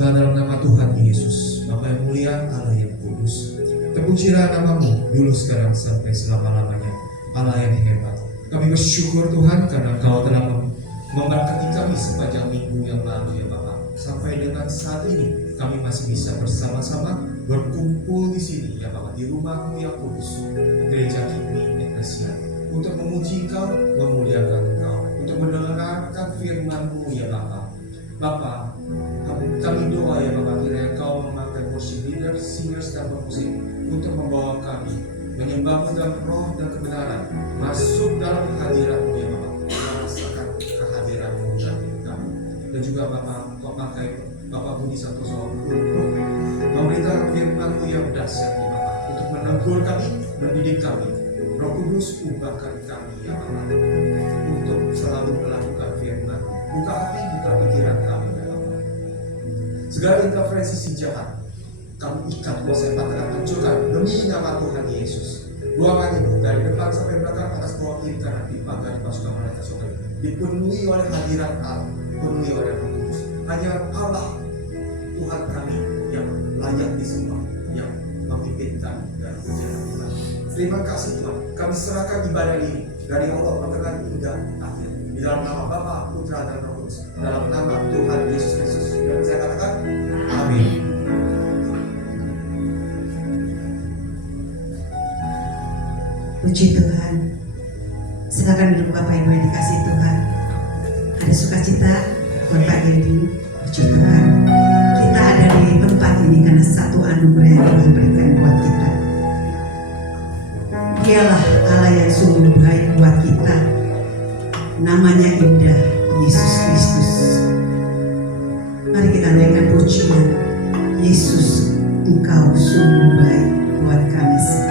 sembah dalam nama Tuhan Yesus, Bapa yang mulia, Allah yang kudus. Terpujilah namamu dulu, sekarang, sampai selama-lamanya. Allah yang hebat. Kami bersyukur Tuhan karena Engkau telah memberkati kami sepanjang minggu yang lalu ya Bapa. Sampai dengan saat ini kami masih bisa bersama-sama berkumpul di sini ya Bapa, di rumah-Mu yang kudus, gereja Kidney Eklesia, untuk memuji Engkau, memuliakan Engkau, untuk mendengarkan firman-Mu ya Bapa. Bapa, kami doa ya Bapa, kiranya Engkau memakai worship leader, singers dan pemusik untuk membawa kami menyembah-Mu dalam roh dan kebenaran, masuk dalam hadirat-Mu ya Bapa, merasakan kehadiran-Mu dalam hidup kami. Dan juga Bapa, Kau pakai Bapak Budi Santoso untuk memberitakan firman-Mu yang dahsyat ya Bapa, untuk menegur kami, mendidik kami. Roh Kudus, ubahkan kami ya Bapa, untuk selalu melakukan firman. Buka hati, buka pikiran kami ya Bapa. Segala interferensi si jahat kami ikat, kuasa patah, hancurkan demi nama Tuhan Yesus. Ruangan ini dari depan sampai belakang, atas bawah kiri kanan, dipagar pasukan malaikat surga, dipenuhi oleh hadirat Allah, dipenuhi oleh Roh Kudus. Hanya Allah Tuhan kami yang layak disembah, yang memimpin kami dalam perjalanan Tuhan. Terima kasih Tuhan, kami serahkan ibadah ini dari awal pertengahan hingga akhir, di dalam nama Bapa, Putra dan Roh Kudus, dalam nama Tuhan Yesus Kristus. Dan saya katakan, amin. Puji Tuhan. Silakan duduk Bapak Ibu yang dikasih Tuhan. Ada sukacita buat Pak Gedi. Puji Tuhan. Kita ada di tempat ini karena satu anugerah yang Tuhan berikan buat kita. Dialah Allah yang sungguh baik buat kita. Namanya indah, Yesus Kristus. Mari kita naikkan pujian. Yesus, Engkau sungguh baik buat kami semua.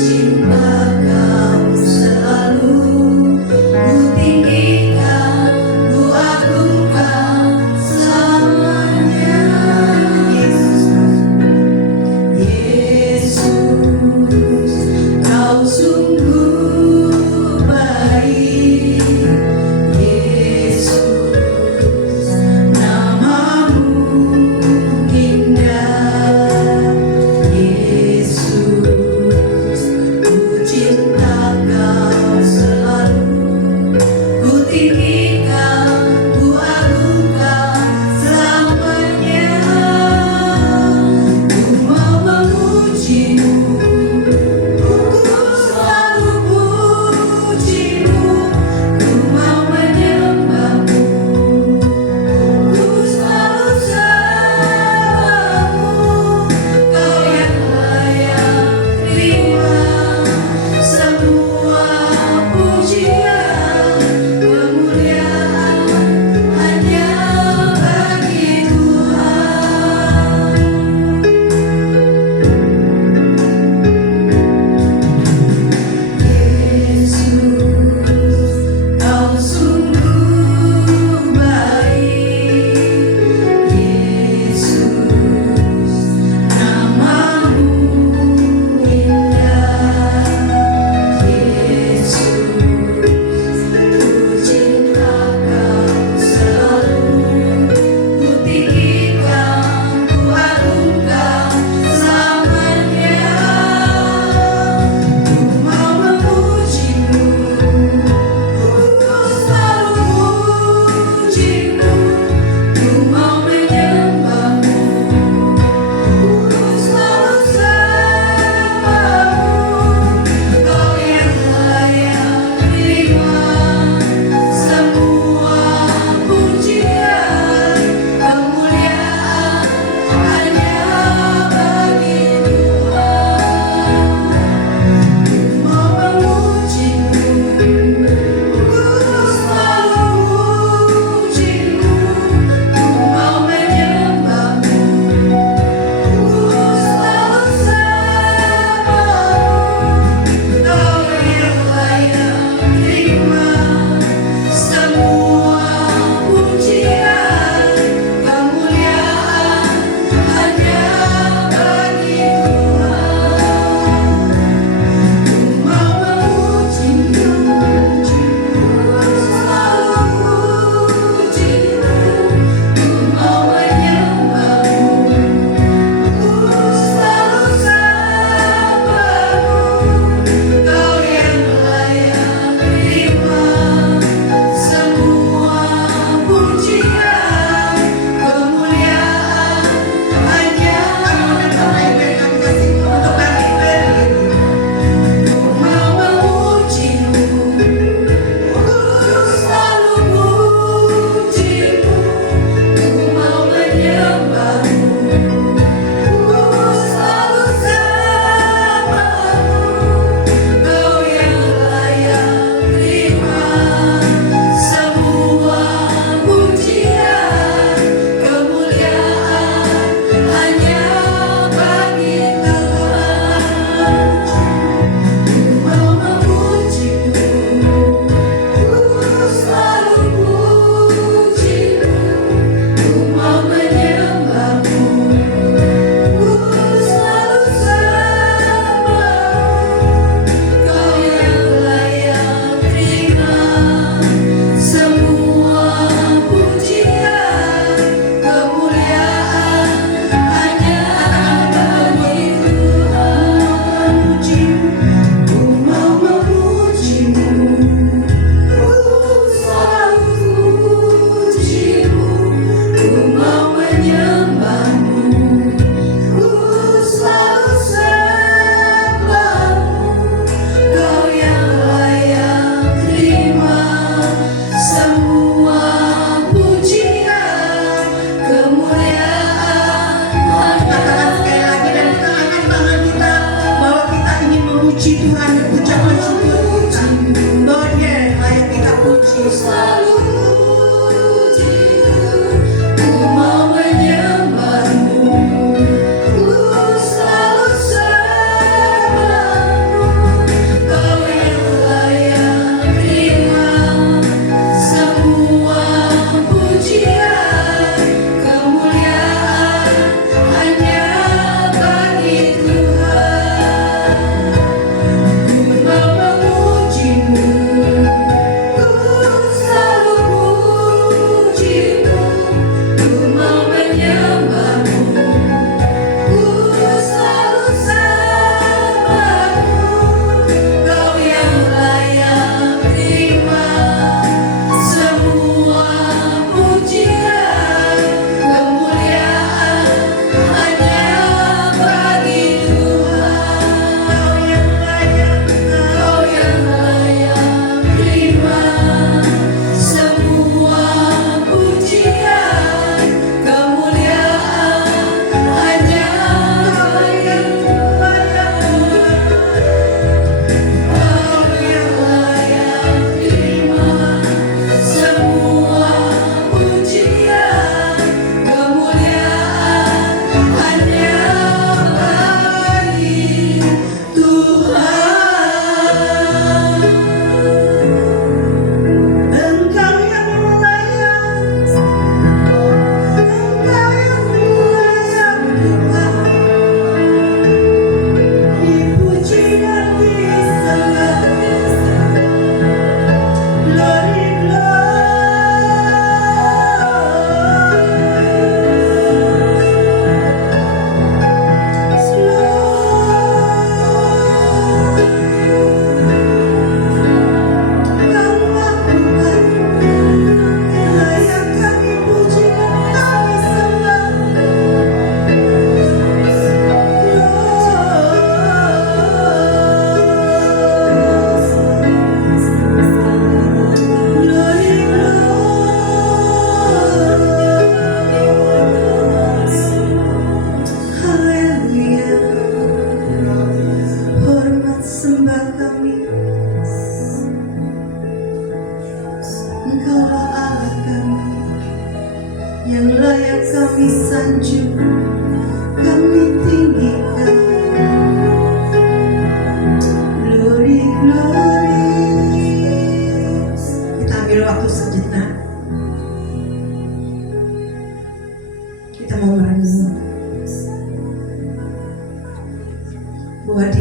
Cinta kau selalu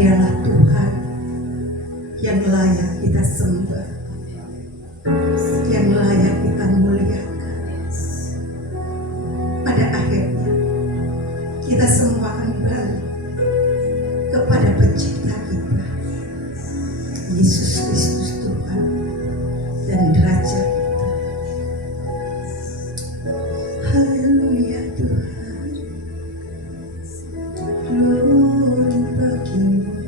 dialah Tuhan yang layak kita sembah, yang layak kita muliakan. Pada akhirnya kita semua akan balik kepada pencipta kita, Yesus Kristus Tuhan dan Raja kita. Haleluya Tuhan, glory bagimu,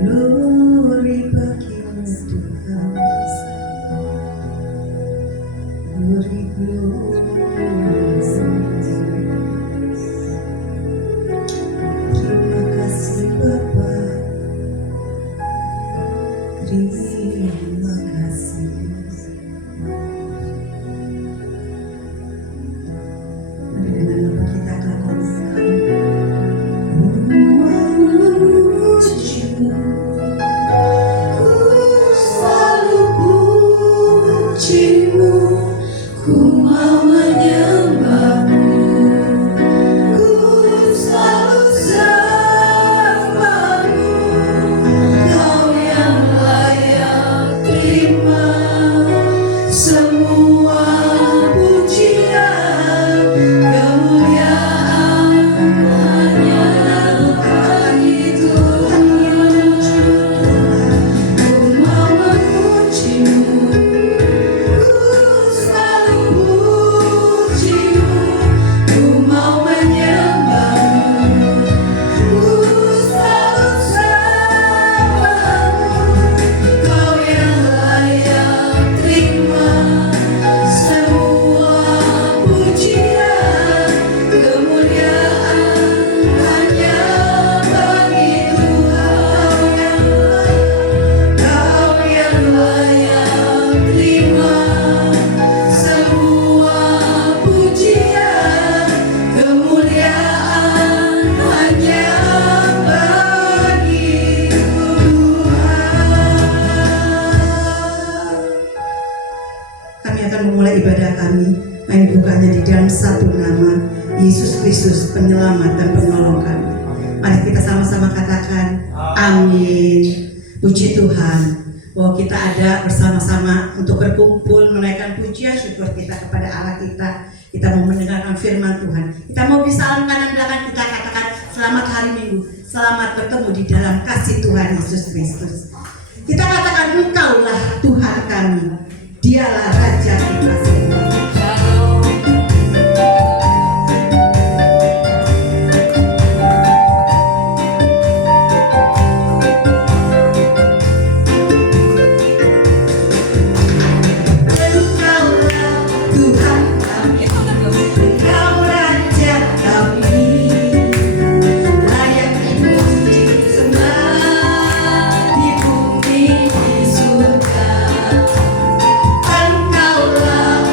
glory bagimu Tuhan, glory glory. Terima kasih Bapa, terima kasih. Mari dengan apa kita katakan, ku memujimu, ku selalu pujimu, ku mau menyembahmu, ku selalu sembahmu. Kau yang layak terima semua pujian, kemuliaan hanya bagi Tuhan. Ku mau memujimu, ku selalu pujimu, ku mau menyembahmu, ku selalu sembahmu. Kau yang layak terima semua pujian, kemuliaan hanya bagi Tuhan. Kau yang layak terima semua pujian, kemuliaan hanya bagi Tuhan. Kami akan memulai ibadah kami, bukannya di dalam satu nama, Yesus Kristus, penyelamat dan penolong kami. Mari kita sama-sama katakan amin. Puji Tuhan bahwa kita ada bersama-sama untuk berkumpul menaikkan pujian syukur kita kepada Allah kita. Kita mau mendengarkan firman Tuhan. Kita mau bisa salam kanan belakang, kita katakan selamat hari Minggu, selamat bertemu di dalam kasih Tuhan Yesus Kristus. Kita katakan Engkaulah Tuhan kami, Dialah Raja kita semua. Engkaulah Tuhan kami, Engkau Raja kami, layak dipuji sembah di bumi di surga. Engkaulah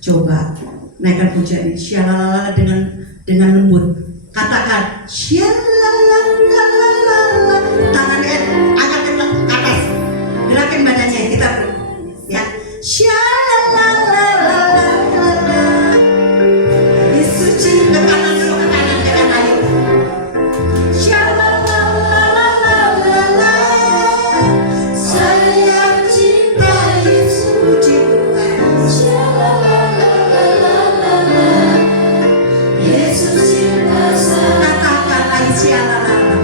Coba naikkan pujian ini, syalalala dengan lembut. Katakan syalalala. Tangannya angkat ke atas. Gerakin badannya kita ya. Syalalala. Yesus ke kanan dulu, ke kanan, ke kanan ayo. Syalalala. Saya cinta Yesus, puji Tuhan. Yesus cinta saya. Katakan lagi syalalala.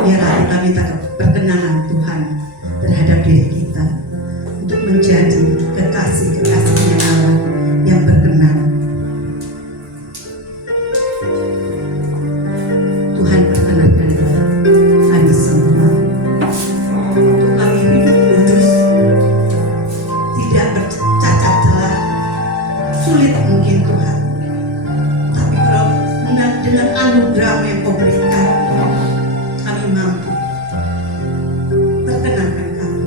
Biar hati kami tak berkenanan Tuhan terhadap diri kita untuk menjadi kekasih-kekasihnya Allah yang berkenan. Tuhan perkenankanlah kami semua untuk kami hidup kudus, tidak bercacat celah. Sulit mungkin Tuhan, tapi kalau dengan anugerah yang Kau berikan, kami mampu. Perkenankan kami.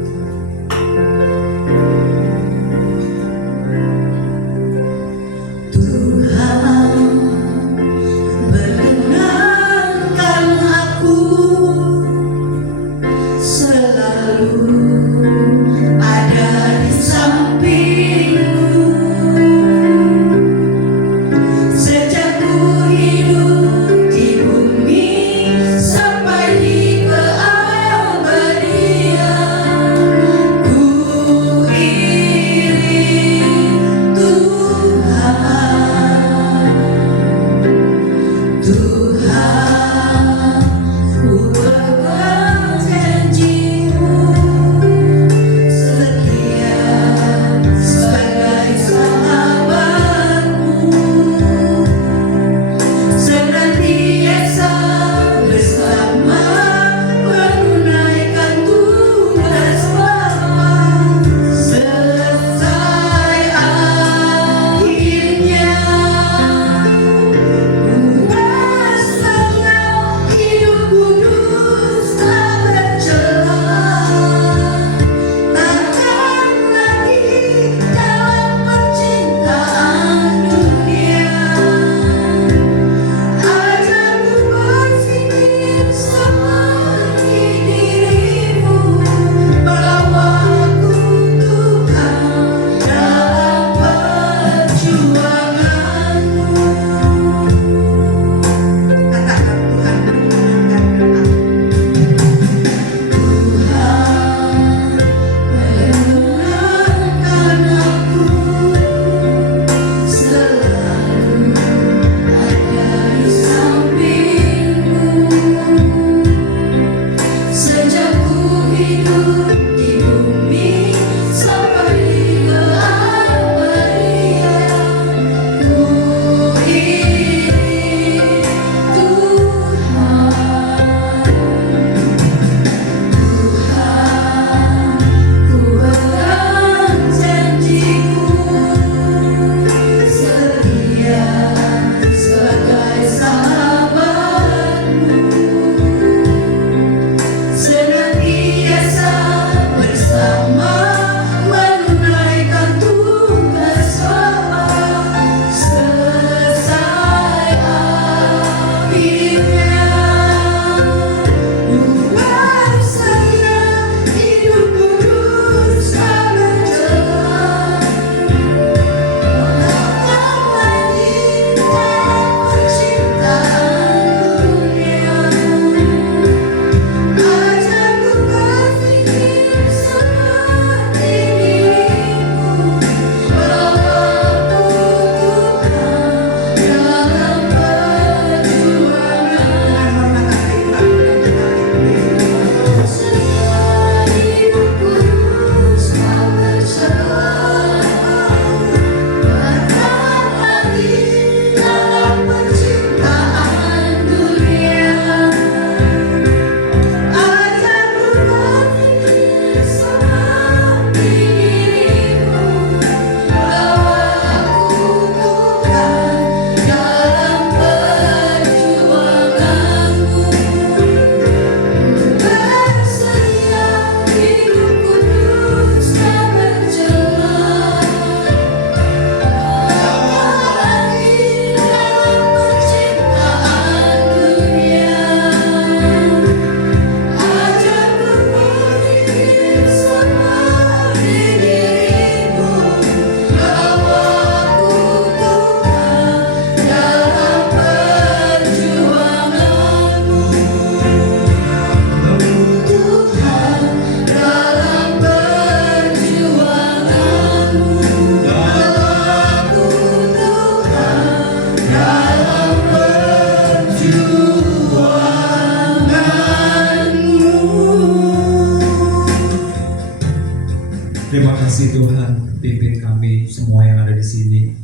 kasih Tuhan, pimpin kami semua yang ada di sini,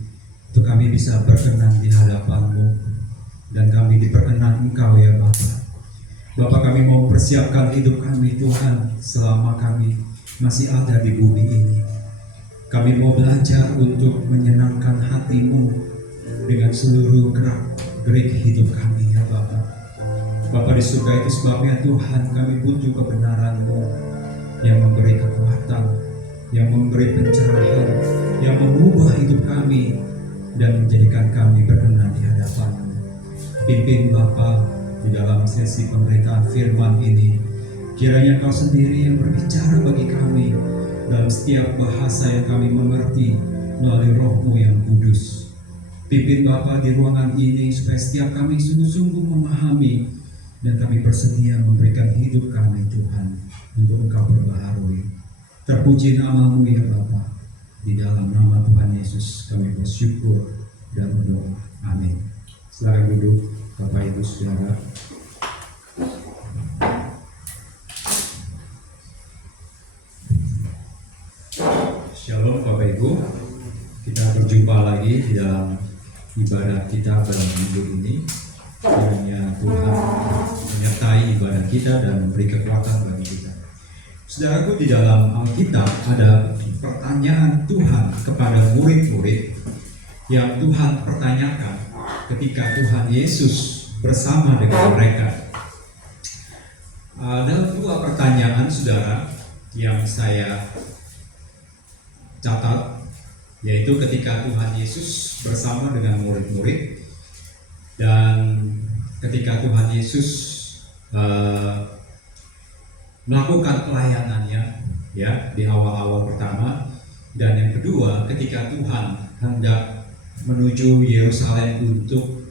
untuk kami bisa berkenan di hadapan-Mu, dan kami diperkenan Engkau ya Bapa. Bapa, kami mau persiapkan hidup kami Tuhan selama kami masih ada di bumi ini. Kami mau belajar untuk menyenangkan hati-Mu dengan seluruh gerak-gerik hidup kami ya Bapa. Bapa di surga, itu sebabnya Tuhan kami butuh kebenaran-Mu yang memberi kekuatan, yang memberi pencerahan, yang mengubah hidup kami dan menjadikan kami berkenan di hadapan-Mu. Pimpin Bapa di dalam sesi pemberitaan firman ini. Kiranya Kau sendiri yang berbicara bagi kami dalam setiap bahasa yang kami mengerti melalui Roh-Mu yang kudus. Pimpin Bapa di ruangan ini supaya setiap kami sungguh-sungguh memahami, dan kami bersedia memberikan hidup kami Tuhan untuk Engkau perbaharui. Terpuji nama-Mu ya Bapa. Di dalam nama Tuhan Yesus kami bersyukur dan berdoa. Amin. Silakan duduk Bapak Ibu Saudara. Shalom Bapak Ibu. Kita berjumpa lagi di dalam ibadah kita dalam minggu ini. Kiranya Tuhan menyertai ibadah kita dan memberi kekuatan bagi kita. Saudaraku, di dalam Alkitab ada pertanyaan Tuhan kepada murid-murid yang Tuhan pertanyakan ketika Tuhan Yesus bersama dengan mereka. Ada dua pertanyaan saudara yang saya catat, yaitu ketika Tuhan Yesus bersama dengan murid-murid dan ketika Tuhan Yesus melakukan pelayanannya ya di awal-awal pertama, dan yang kedua ketika Tuhan hendak menuju Yerusalem untuk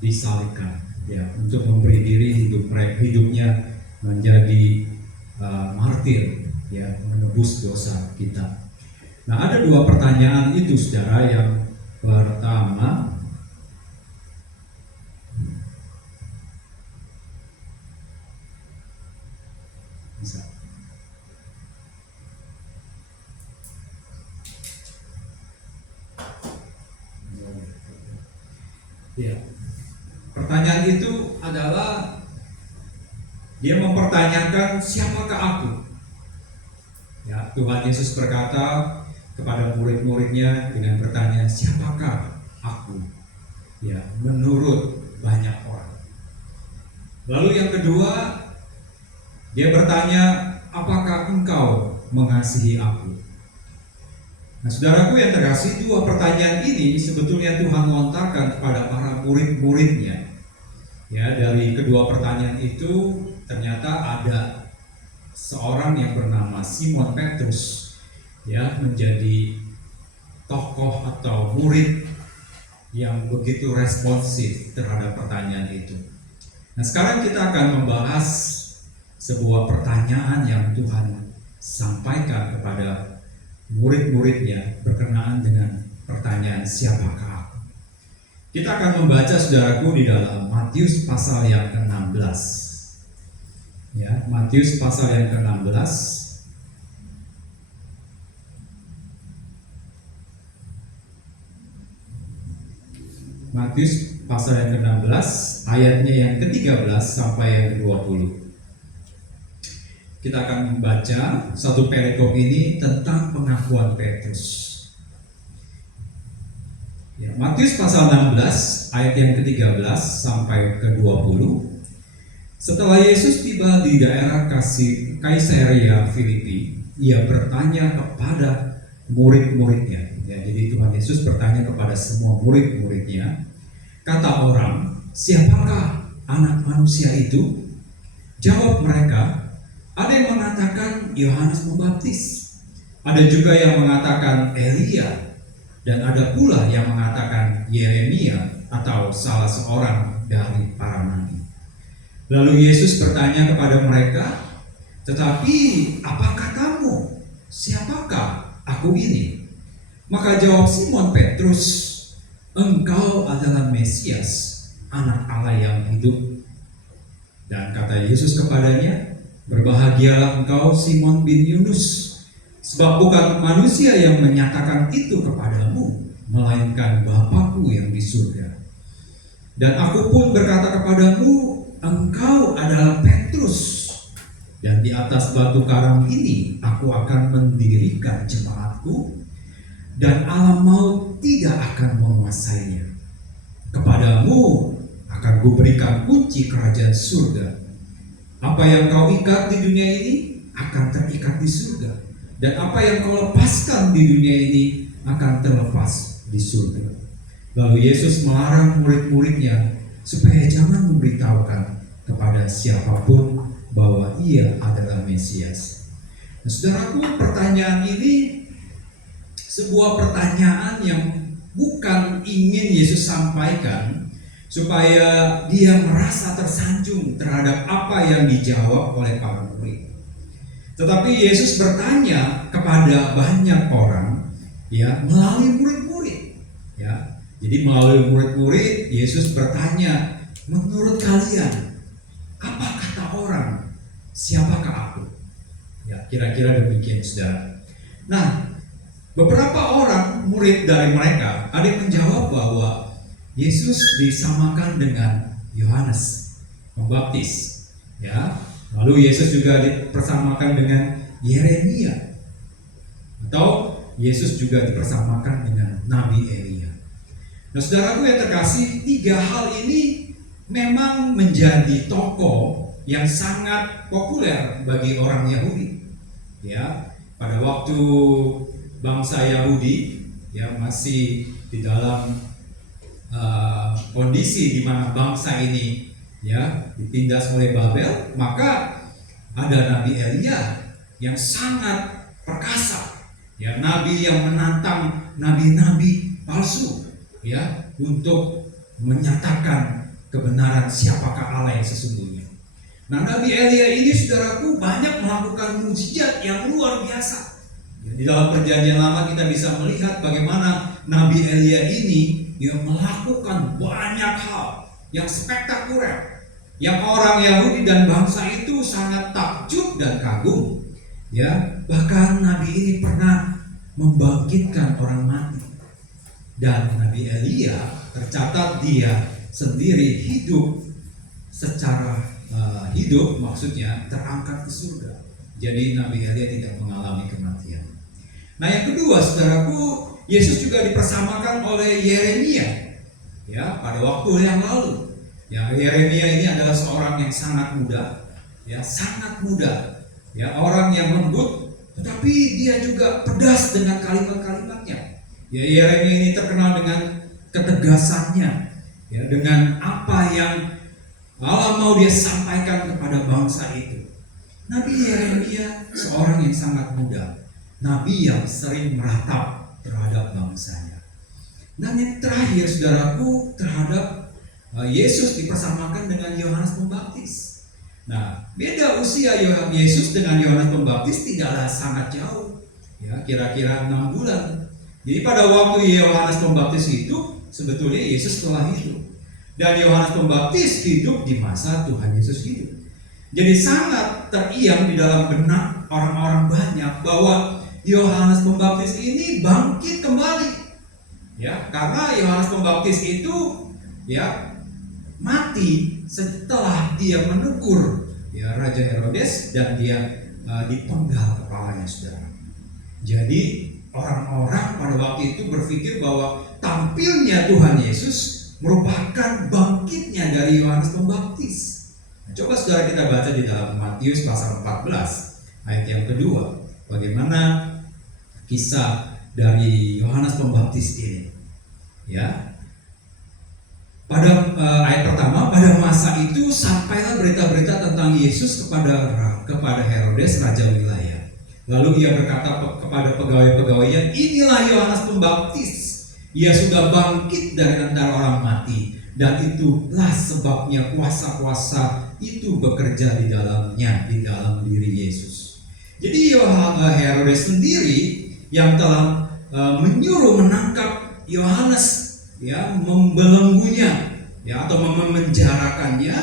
disalibkan ya, untuk memberi diri hidupnya menjadi martir ya, menebus dosa kita. Nah, ada dua pertanyaan itu saudara. Yang pertama, bisa. Ya. Pertanyaan itu adalah dia mempertanyakan siapakah aku? Ya, Tuhan Yesus berkata kepada murid-muridnya dengan bertanya, siapakah aku? Ya, menurut banyak orang. Lalu yang kedua, dia bertanya, apakah engkau mengasihi aku? Nah, saudaraku yang terkasih, dua pertanyaan ini sebetulnya Tuhan lontarkan kepada para murid-muridnya. Ya, dari kedua pertanyaan itu ternyata ada seorang yang bernama Simon Petrus ya, menjadi tokoh atau murid yang begitu responsif terhadap pertanyaan itu. Nah, sekarang kita akan membahas sebuah pertanyaan yang Tuhan sampaikan kepada murid-muridnya berkenaan dengan pertanyaan siapakah aku. Kita akan membaca saudaraku di dalam Matius pasal yang ke-16. Ya, Matius pasal yang ke-16. Matius pasal yang ke-16 ayatnya yang ke-13 sampai yang ke-20. Kita akan membaca satu perikop ini tentang pengakuan Petrus. Ya, Matius pasal 16 ayat yang ke-13 sampai ke-20. Setelah Yesus tiba di daerah Kaisarea Filipi, ia bertanya kepada murid-muridnya. Ya, jadi Tuhan Yesus bertanya kepada semua murid-muridnya, kata orang, siapakah anak manusia itu? Jawab mereka, ada yang mengatakan Yohanes Pembaptis, ada juga yang mengatakan Elia, dan ada pula yang mengatakan Yeremia atau salah seorang dari para nabi. Lalu Yesus bertanya kepada mereka, tetapi apa katamu? Siapakah aku ini? Maka jawab Simon Petrus, engkau adalah Mesias, anak Allah yang hidup. Dan kata Yesus kepadanya, berbahagialah engkau Simon bin Yunus, Sebab bukan manusia yang menyatakan itu kepadamu, melainkan Bapa-Ku yang di surga. Dan aku pun berkata kepadamu, engkau adalah Petrus, dan di atas batu karang ini aku akan mendirikan jemaatku, dan alam maut tidak akan menguasainya. Kepadamu akan kuberikan kunci kerajaan surga. Apa yang kau ikat di dunia ini akan terikat di surga, dan apa yang kau lepaskan di dunia ini akan terlepas di surga. Lalu Yesus melarang murid-muridnya supaya jangan memberitahukan kepada siapapun bahwa ia adalah Mesias. Nah, saudaraku, pertanyaan ini sebuah pertanyaan yang bukan ingin Yesus sampaikan supaya dia merasa tersanjung terhadap apa yang dijawab oleh para murid. Tetapi Yesus bertanya kepada banyak orang, ya, melalui murid-murid, ya. Jadi melalui murid-murid Yesus bertanya, menurut kalian apa kata orang? Siapakah aku? Ya, kira-kira demikian, saudara. Nah, beberapa orang murid dari mereka ada yang menjawab bahwa Yesus disamakan dengan Yohanes Pembaptis, ya. Lalu Yesus juga dipersamakan dengan Yeremia, atau Yesus juga dipersamakan dengan Nabi Elia. Nah, saudaraku yang terkasih, tiga hal ini memang menjadi tokoh yang sangat populer bagi orang Yahudi. Ya, pada waktu bangsa Yahudi ya masih di dalam kondisi di mana bangsa ini ya ditindas oleh Babel, maka ada Nabi Elia yang sangat perkasa, ya, nabi yang menantang nabi-nabi palsu, ya, untuk menyatakan kebenaran siapakah Allah yang sesungguhnya. Nah, Nabi Elia ini, saudaraku, banyak melakukan mukjizat yang luar biasa. Di dalam Perjanjian Lama kita bisa melihat bagaimana Nabi Elia ini dia melakukan banyak hal yang spektakuler, yang orang Yahudi dan bangsa itu sangat takjub dan kagum. Ya, bahkan Nabi ini pernah membangkitkan orang mati. Dan Nabi Elia tercatat dia sendiri hidup secara hidup, maksudnya terangkat ke surga. Jadi Nabi Elia tidak mengalami kematian. Nah, yang kedua, saudaraku, Yesus juga dipersamakan oleh Yeremia, ya, pada waktu yang lalu. Ya, Yeremia ini adalah seorang yang sangat muda, ya, sangat muda, ya, orang yang lembut, tetapi dia juga pedas dengan kalimat-kalimatnya. Ya, Yeremia ini terkenal dengan ketegasannya, ya, dengan apa yang Allah mau dia sampaikan kepada bangsa itu. Nabi Yeremia seorang yang sangat muda, nabi yang sering meratap terhadap bangsanya. Dan yang terakhir, saudaraku, terhadap Yesus dipersamakan dengan Yohanes Pembaptis. Nah, beda usia Yesus dengan Yohanes Pembaptis tidaklah sangat jauh, ya, kira-kira 6 bulan. Jadi pada waktu Yohanes Pembaptis hidup, sebetulnya Yesus telah hidup. Dan Yohanes Pembaptis hidup di masa Tuhan Yesus hidup. Jadi sangat teriang di dalam benak orang-orang banyak bahwa Yohanes Pembaptis ini bangkit kembali. Ya, karena Yohanes Pembaptis itu ya mati setelah dia menegur ya Raja Herodes dan dia dipenggal kepalanya, saudara. Jadi orang-orang pada waktu itu berpikir bahwa tampilnya Tuhan Yesus merupakan bangkitnya dari Yohanes Pembaptis. Nah, coba saudara kita baca di dalam Matius pasal 14 ayat yang kedua, bagaimana kisah dari Yohanes Pembaptis ini. Ya, pada ayat pertama, pada masa itu sampailah berita-berita tentang Yesus kepada Herodes raja wilayah. Lalu ia berkata kepada pegawai-pegawainya, inilah Yohanes Pembaptis. Ia sudah bangkit dari antara orang mati, dan itulah sebabnya kuasa-kuasa itu bekerja di dalamnya, di dalam diri Yesus. Jadi Herodes sendiri yang telah menyuruh menangkap Yohanes, ya, membelenggunya, ya, atau memenjarakannya,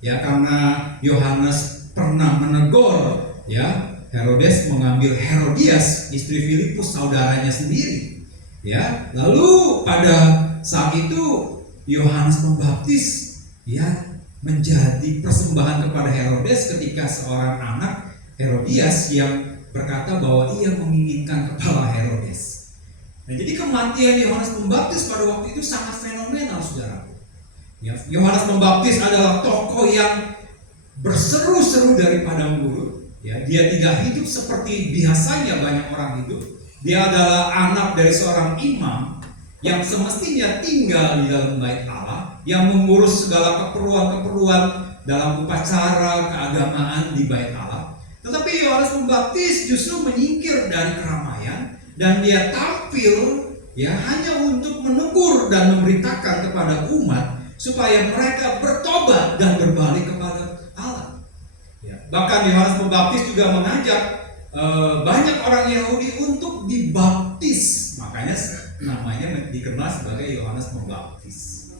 ya, karena Yohanes pernah menegur, ya, Herodes mengambil Herodias, istri Filipus, saudaranya sendiri. Ya, lalu pada saat itu Yohanes Pembaptis ya menjadi persembahan kepada Herodes ketika seorang anak Herodias yang berkata bahwa ia menginginkan kepala Herodes. Nah, jadi kematian Yohanes Pembaptis pada waktu itu sangat fenomenal, saudara. Ya, Yohanes Pembaptis adalah tokoh yang berseru-seru dari padang gurun. Ya, dia tidak hidup seperti biasanya banyak orang hidup. Dia adalah anak dari seorang imam yang semestinya tinggal di dalam bait Allah, yang mengurus segala keperluan-keperluan dalam upacara keagamaan di bait Allah. Tetapi Yohanes Pembaptis justru menyingkir dari keramaian dan dia tampil ya hanya untuk menegur dan memberitakan kepada umat supaya mereka bertobat dan berbalik kepada Allah. Ya, bahkan Yohanes Pembaptis juga mengajak banyak orang Yahudi untuk dibaptis, makanya namanya dikenal sebagai Yohanes Pembaptis.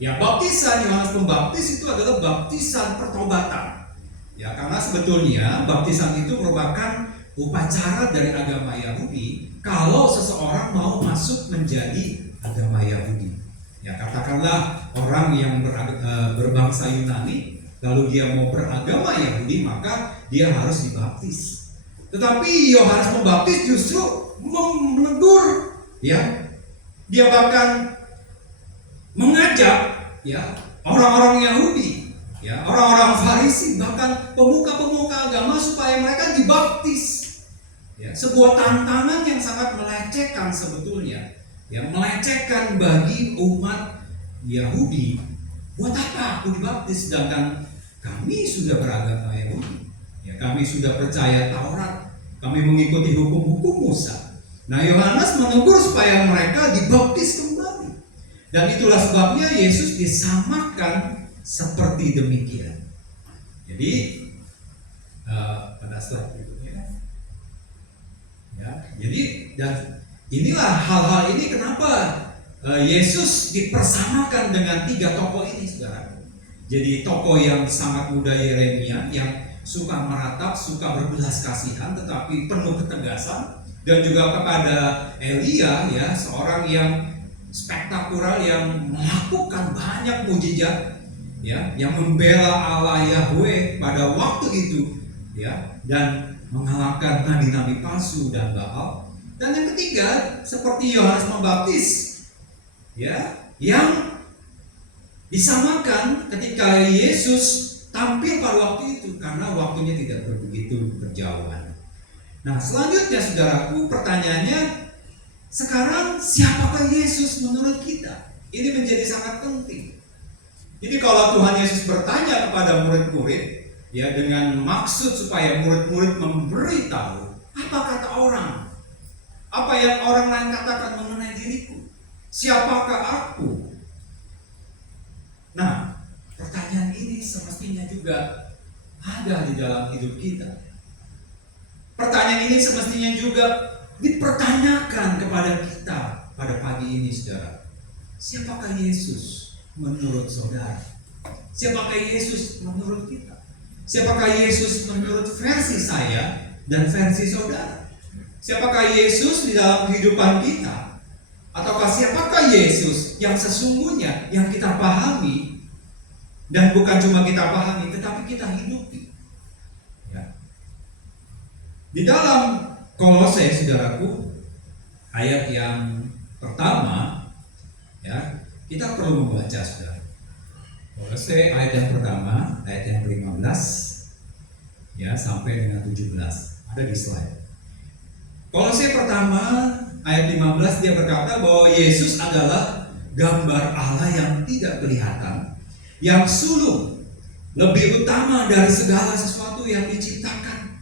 Ya, baptisan Yohanes Pembaptis itu adalah baptisan pertobatan. Ya, karena sebetulnya baptisan itu merupakan upacara dari agama Yahudi kalau seseorang mau masuk menjadi agama Yahudi. Ya, katakanlah orang yang berbangsa Yunani lalu dia mau beragama Yahudi, maka dia harus dibaptis. Tetapi Yohanes Pembaptis justru menegur, ya, dia bahkan mengajak ya orang-orang Yahudi, ya, orang-orang Farisi, bahkan pemuka-pemuka agama supaya mereka dibaptis. Ya, sebuah tantangan yang sangat melecehkan sebetulnya, ya, melecehkan bagi umat Yahudi. Buat apa aku dibaptis sedangkan kami sudah beragama Yahudi? Ya, kami sudah percaya Taurat, kami mengikuti hukum-hukum Musa. Nah, Yohanes menegur supaya mereka dibaptis kembali. Dan itulah sebabnya Yesus disamakan seperti demikian. Jadi pada slide berikutnya. Ya, jadi dan inilah hal-hal ini kenapa Yesus dipersamakan dengan tiga tokoh ini, saudara. Jadi tokoh yang sangat muda Yeremia, yang suka meratap, suka berbelas kasihan, tetapi penuh ketegasan, dan juga kepada Elia, ya, seorang yang spektakuler, yang melakukan banyak mujizat, ya, yang membela Allah Yahweh pada waktu itu, ya, dan mengalahkan nabi-nabi palsu dan Baal. Dan yang ketiga, seperti Yohanes Pembaptis, ya, yang disamakan ketika Yesus tampil pada waktu itu karena waktunya tidak begitu berjauhan. Nah, selanjutnya saudaraku, pertanyaannya sekarang siapakah Yesus menurut kita? Ini menjadi sangat penting. Jadi kalau Tuhan Yesus bertanya kepada murid-murid, ya, dengan maksud supaya murid-murid memberitahu apa kata orang, apa yang orang lain katakan mengenai diriku, siapakah aku? Nah, pertanyaan ini semestinya juga ada di dalam hidup kita. Pertanyaan ini semestinya juga dipertanyakan kepada kita pada pagi ini, saudara. Siapakah Yesus menurut saudara? Siapakah Yesus menurut kita? Siapakah Yesus menurut versi saya dan versi saudara? Siapakah Yesus di dalam kehidupan kita? Ataukah siapakah Yesus yang sesungguhnya yang kita pahami, dan bukan cuma kita pahami tetapi kita hidupi? Ya. Di dalam Kolose, saudaraku, ayat yang pertama, ya, kita perlu membaca, saudara. Kolose ayat yang pertama, ayat yang ke-15, ya, sampai dengan 17, ada di slide. Kolose pertama ayat 15, dia berkata bahwa Yesus adalah gambar Allah yang tidak kelihatan, yang sulung, lebih utama dari segala sesuatu yang diciptakan.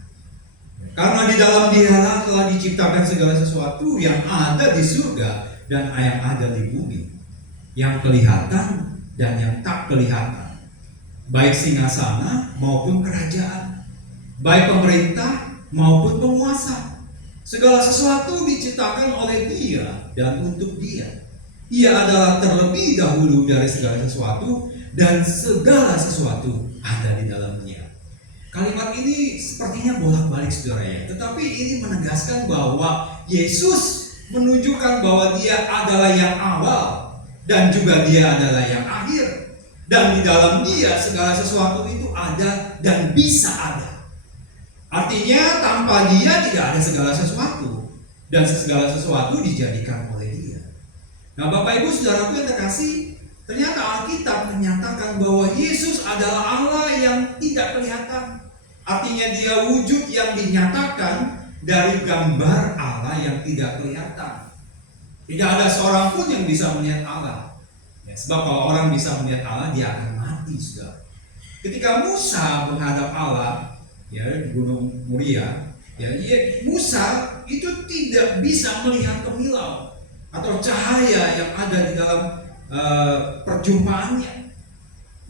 Karena di dalam Dialah telah diciptakan segala sesuatu yang ada di surga dan yang ada di bumi, yang kelihatan dan yang tak kelihatan, baik singgasana maupun kerajaan, baik pemerintah maupun penguasa. Segala sesuatu diciptakan oleh Dia dan untuk Dia. Ia adalah terlebih dahulu dari segala sesuatu, dan segala sesuatu ada di dalam Dia. Kalimat ini sepertinya bolak-balik saudara ya, tetapi ini menegaskan bahwa Yesus menunjukkan bahwa dia adalah yang awal dan juga dia adalah yang akhir, dan di dalam dia segala sesuatu itu ada dan bisa ada. Artinya tanpa dia tidak ada segala sesuatu, dan segala sesuatu dijadikan oleh dia. Nah Bapak Ibu Saudaraku yang terkasih, ternyata Alkitab menyatakan bahwa Yesus adalah Allah yang tidak kelihatan. Artinya dia wujud yang dinyatakan dari gambar Allah yang tidak kelihatan. Tidak ada seorang pun yang bisa melihat Allah. Ya, sebab kalau orang bisa melihat Allah, dia akan mati sudah. Ketika Musa menghadap Allah, ya di Gunung Muria, ya Musa itu tidak bisa melihat kemilau atau cahaya yang ada di dalam perjumpaannya.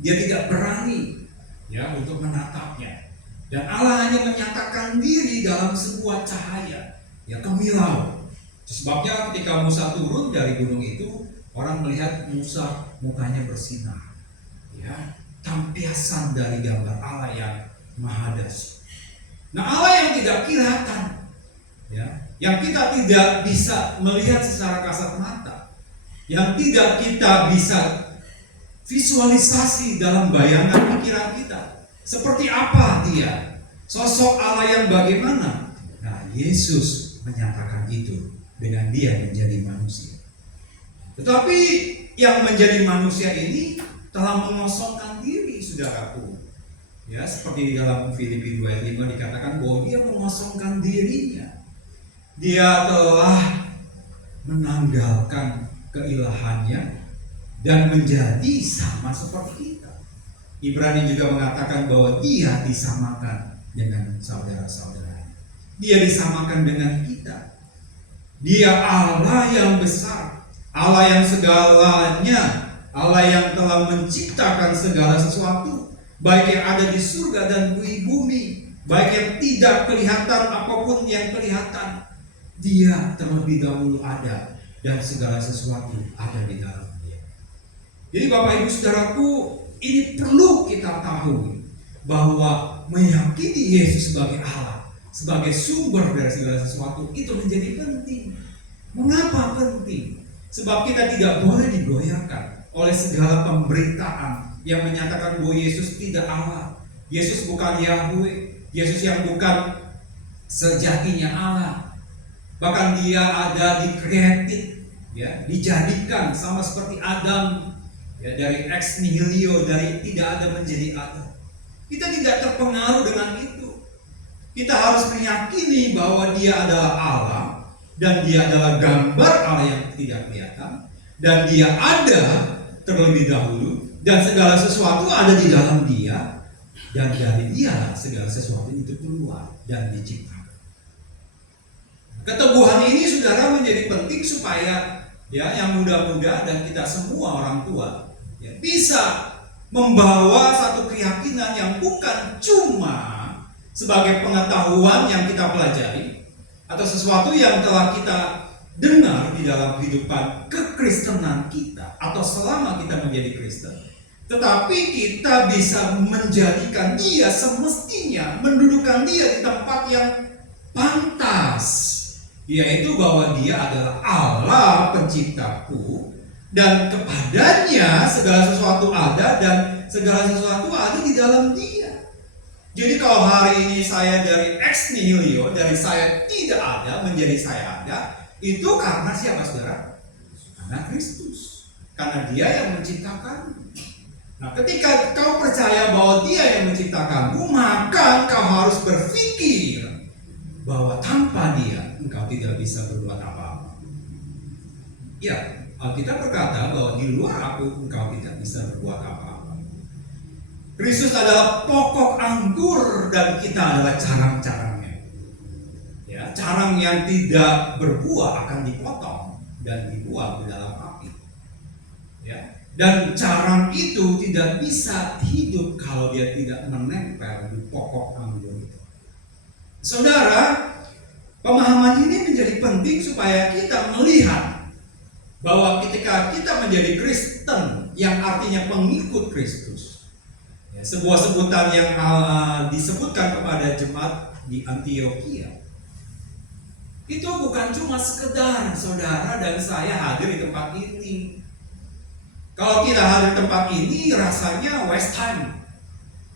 Dia tidak berani ya untuk menatapnya. Dan Allah hanya menyatakan diri dalam sebuah cahaya, ya kemilau. Sebabnya ketika Musa turun dari gunung itu, orang melihat Musa mukanya bersinar, ya tampiasan dari gambar Allah yang maha dahsyat. Nah Allah yang tidak kelihatan, ya, yang kita tidak bisa melihat secara kasat mata, yang tidak kita bisa visualisasi dalam bayangan pikiran kita. Seperti apa dia? Sosok Allah yang bagaimana? Nah, Yesus menyatakan itu dengan dia menjadi manusia. Tetapi yang menjadi manusia ini telah mengosongkan diri, saudaraku. Ya, seperti di dalam Filipi 2 ayat 5 dikatakan bahwa dia mengosongkan dirinya. Dia telah menanggalkan keilahannya dan menjadi sama seperti kita. Ibrani juga mengatakan bahwa dia disamakan dengan saudara-saudara. Dia disamakan dengan kita. Dia Allah yang besar, Allah yang segalanya, Allah yang telah menciptakan segala sesuatu, baik yang ada di surga dan di bumi, baik yang tidak kelihatan apapun yang kelihatan. Dia terlebih dahulu ada dan segala sesuatu ada di dalam dia. Jadi Bapak Ibu Saudaraku, ini perlu kita tahu bahwa meyakini Yesus sebagai Allah, sebagai sumber dari segala sesuatu itu menjadi penting. Mengapa penting? Sebab kita tidak boleh digoyahkan oleh segala pemberitaan yang menyatakan bahwa Yesus tidak Allah, Yesus bukan Yahweh, Yesus yang bukan sejatinya Allah. Bahkan dia ada di-created, ya, dijadikan sama seperti Adam, ya, dari ex nihilo, dari tidak ada menjadi ada. Kita tidak terpengaruh dengan itu. Kita harus meyakini bahwa dia adalah Allah dan dia adalah gambar Allah yang tidak kelihatan, dan dia ada terlebih dahulu dan segala sesuatu ada di dalam dia, dan dari dia segala sesuatu itu keluar dan diciptakan. Keteguhan ini saudara menjadi penting supaya ya yang muda-muda dan kita semua orang tua ya, bisa membawa satu keyakinan yang bukan cuma sebagai pengetahuan yang kita pelajari atau sesuatu yang telah kita dengar di dalam kehidupan kekristenan kita atau selama kita menjadi Kristen, tetapi kita bisa menjadikan dia semestinya, mendudukan dia di tempat yang pantas, yaitu bahwa dia adalah Allah penciptaku dan kepadanya segala sesuatu ada dan segala sesuatu ada di dalam dia. Jadi kalau hari ini saya dari ex nihilo, dari saya tidak ada menjadi saya ada, itu karena siapa saudara? Karena Kristus. Karena dia yang menciptakan. Nah ketika kau percaya bahwa dia yang menciptakanmu, maka kau harus berpikir bahwa tanpa dia engkau tidak bisa berbuat apa-apa. Ya, Alkitab berkata bahwa di luar aku engkau tidak bisa berbuat apa-apa. Kristus adalah pokok anggur dan kita adalah carang-carangnya. Ya, carang yang tidak berbuah akan dipotong dan dibuang di dalam api. Ya, dan carang itu tidak bisa hidup kalau dia tidak menempel di pokok anggur itu. Saudara, pemahaman ini menjadi penting supaya kita melihat bahwa ketika kita menjadi Kristen yang artinya pengikut Kristus, ya, sebuah sebutan yang disebutkan kepada jemaat di Antioquia. Itu bukan cuma sekedar saudara dan saya hadir di tempat ini. Kalau tidak hadir di tempat ini rasanya waste time.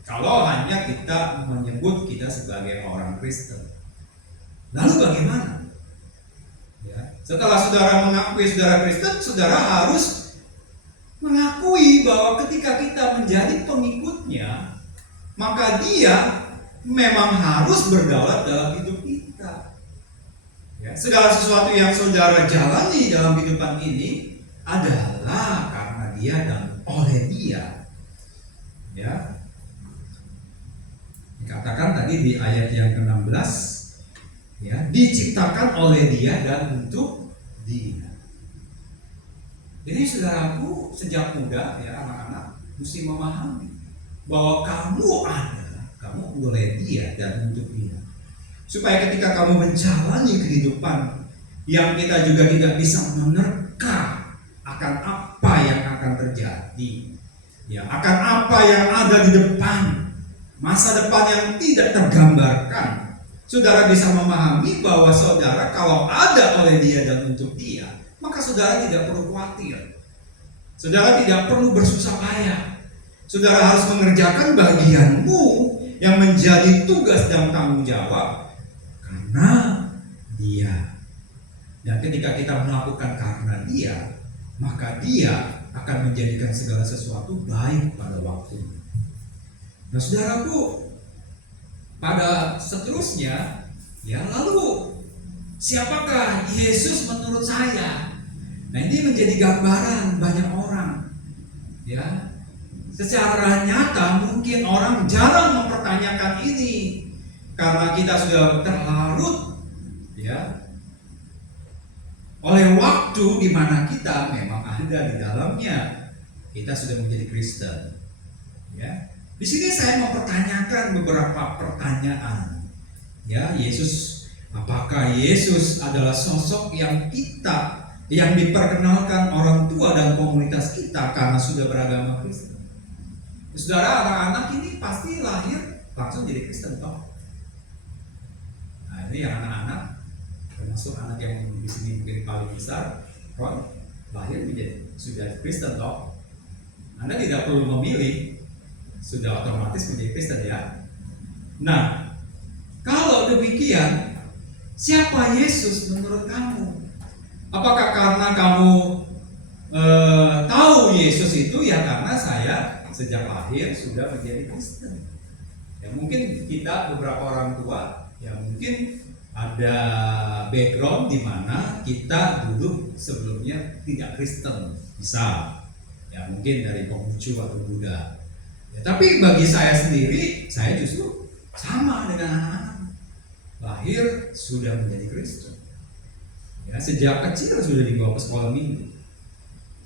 Kalau hanya kita menyebut kita sebagai orang Kristen. Lalu bagaimana? Ya, setelah saudara mengakui saudara Kristen, saudara harus mengakui bahwa ketika kita menjadi pengikutnya, maka dia memang harus berdaulat dalam hidup kita. Ya, segala sesuatu yang saudara jalani dalam kehidupan ini adalah karena dia dan oleh dia. Ya, dikatakan tadi di ayat yang ke-16, ya, diciptakan oleh dia dan untuk dia. Jadi saudaraku, sejak muda ya anak-anak mesti memahami bahwa kamu oleh dia dan untuk dia. Supaya ketika kamu menjalani kehidupan yang kita juga tidak bisa menerka akan apa yang akan terjadi, ya, akan apa yang ada di depan, masa depan yang tidak tergambarkan, saudara bisa memahami bahwa saudara kalau ada oleh dia dan untuk dia, maka saudara tidak perlu khawatir. Saudara tidak perlu bersusah payah. Saudara harus mengerjakan bagianmu yang menjadi tugas dan tanggung jawab karena dia. Dan ketika kita melakukan karena dia, maka dia akan menjadikan segala sesuatu baik pada waktunya. Nah saudaraku, pada seterusnya, ya lalu siapakah Yesus menurut saya? Nah ini menjadi gambaran banyak orang. Ya, secara nyata mungkin orang jarang mempertanyakan ini karena kita sudah terlarut, ya, oleh waktu di mana kita memang ada di dalamnya. Kita sudah menjadi Kristen. Ya, di sini saya mempertanyakan beberapa pertanyaan. Ya, apakah Yesus adalah sosok yang diperkenalkan orang tua dan komunitas kita karena sudah beragama Kristen? Saudara, anak-anak ini pasti lahir langsung jadi Kristen toh. Nah, ini yang anak-anak, termasuk anak yang di sini mungkin paling besar, Ron, lahir sudah Kristen toh. Anda tidak perlu memilih, sudah otomatis menjadi Kristen ya. Nah, kalau demikian, siapa Yesus menurut kamu? Apakah karena kamu tahu Yesus itu ya karena saya sejak lahir sudah menjadi Kristen? Ya mungkin kita beberapa orang tua ya mungkin ada background di mana kita dulu sebelumnya tidak Kristen, bisa ya mungkin dari Konghucu atau Buddha. Ya, tapi bagi saya sendiri, saya justru sama dengan anak-anak, lahir sudah menjadi Kristen. Ya, sejak kecil sudah dibawa ke sekolah minggu.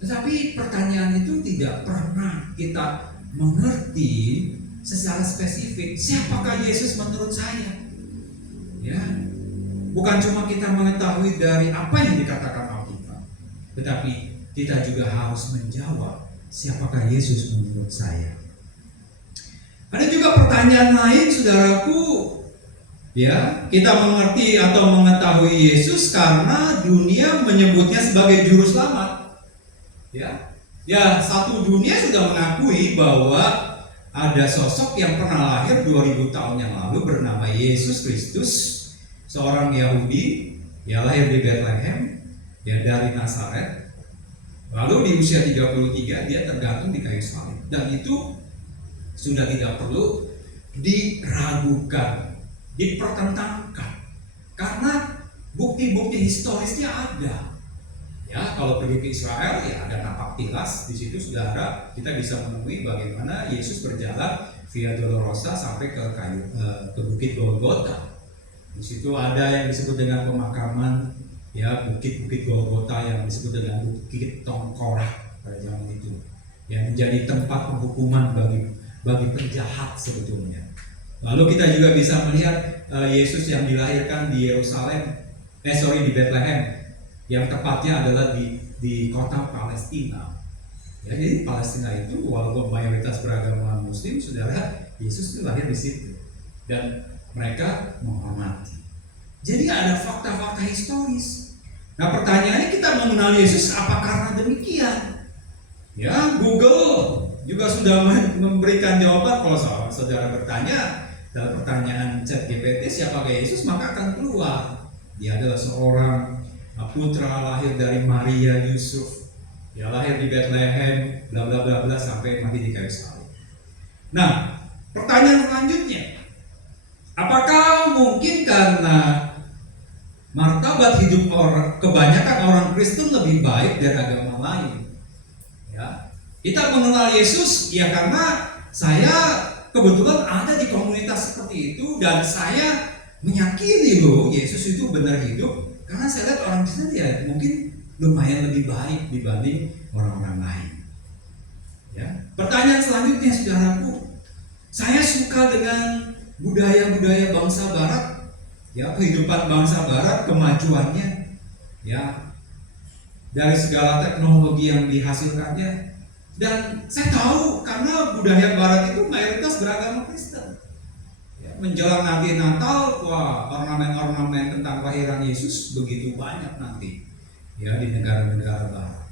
Tetapi pertanyaan itu tidak pernah kita mengerti secara spesifik siapakah Yesus menurut saya. Ya, bukan cuma kita mengetahui dari apa yang dikatakan Alkitab, tetapi kita juga harus menjawab siapakah Yesus menurut saya. Ada juga pertanyaan lain, saudaraku. Ya, kita mengerti atau mengetahui Yesus karena dunia menyebutnya sebagai juru selamat. Ya, satu dunia sudah mengakui bahwa ada sosok yang pernah lahir 2000 tahun yang lalu bernama Yesus Kristus, seorang Yahudi, ya lahir di Bethlehem, ya dari Nazaret. Lalu di usia 33 dia tergantung di kayu salib, dan itu sudah tidak perlu diragukan, dipertentangkan, karena bukti-bukti historisnya ada. Ya, kalau pergi ke Israel ya ada napak tilas, di situ saudara kita bisa menemui bagaimana Yesus berjalan via Dolorosa sampai ke Bukit Golgota. Di situ ada yang disebut dengan pemakaman, ya bukit-bukit Golgota yang disebut dengan Bukit Tongkorak pada zaman itu, yang menjadi tempat penghukuman bagi penjahat sebetulnya. Lalu kita juga bisa melihat Yesus yang dilahirkan di di Bethlehem, yang tepatnya adalah di kota Palestina. Ya, jadi Palestina itu walaupun mayoritas beragama Muslim, saudara, Yesus itu lahir di situ dan mereka menghormati. Jadi ada fakta-fakta historis. Nah, pertanyaannya, kita mengenal Yesus apa karena demikian? Ya, Google juga sudah memberikan jawaban. Kalau saudara bertanya dalam pertanyaan ChatGPT siapakah Yesus, maka akan keluar dia adalah seorang putra lahir dari Maria Yusuf. Dia lahir di Bethlehem, bla bla bla bla, sampai mati di kayu salib. Nah, pertanyaan selanjutnya, apakah mungkin karena martabat hidup kebanyakan orang Kristen lebih baik dari agama lain? Ya, kita mengenal Yesus ya karena saya kebetulan ada di komunitas seperti itu dan saya meyakini loh Yesus itu benar hidup karena saya lihat orang Kristen ya mungkin lumayan lebih baik dibanding orang-orang lain. Ya, pertanyaan selanjutnya, saudaraku, saya suka dengan budaya-budaya bangsa Barat, ya, kehidupan bangsa Barat, kemajuannya, ya, dari segala teknologi yang dihasilkannya. Dan saya tahu karena budaya Barat itu mayoritas beragama Kristen. Ya, menjelang nanti Natal, wah, ornamen-ornamen tentang kelahiran Yesus begitu banyak nanti, ya, di negara-negara Barat.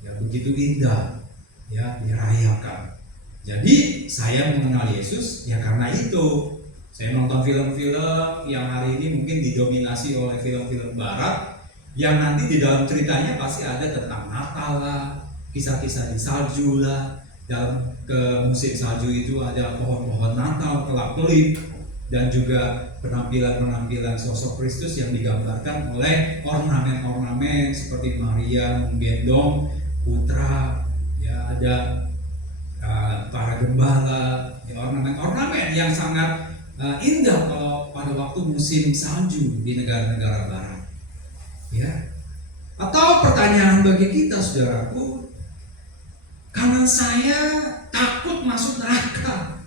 Ya, begitu indah, ya, dirayakan. Jadi saya mengenal Yesus ya karena itu. Saya nonton film-film yang hari ini mungkin didominasi oleh film-film Barat, yang nanti di dalam ceritanya pasti ada tentang Natal lah, kisah-kisah di salju lah. Dalam ke musim salju itu ada pohon-pohon Natal, kelap-kelip, dan juga penampilan-penampilan sosok Kristus yang digambarkan oleh ornamen-ornamen seperti Maria menggendong putra, ya, ada para gembala, ya, ornamen-ornamen yang sangat indah kalau pada waktu musim salju di negara-negara Barat. Ya. Atau pertanyaan bagi kita, saudaraku, karena saya takut masuk neraka,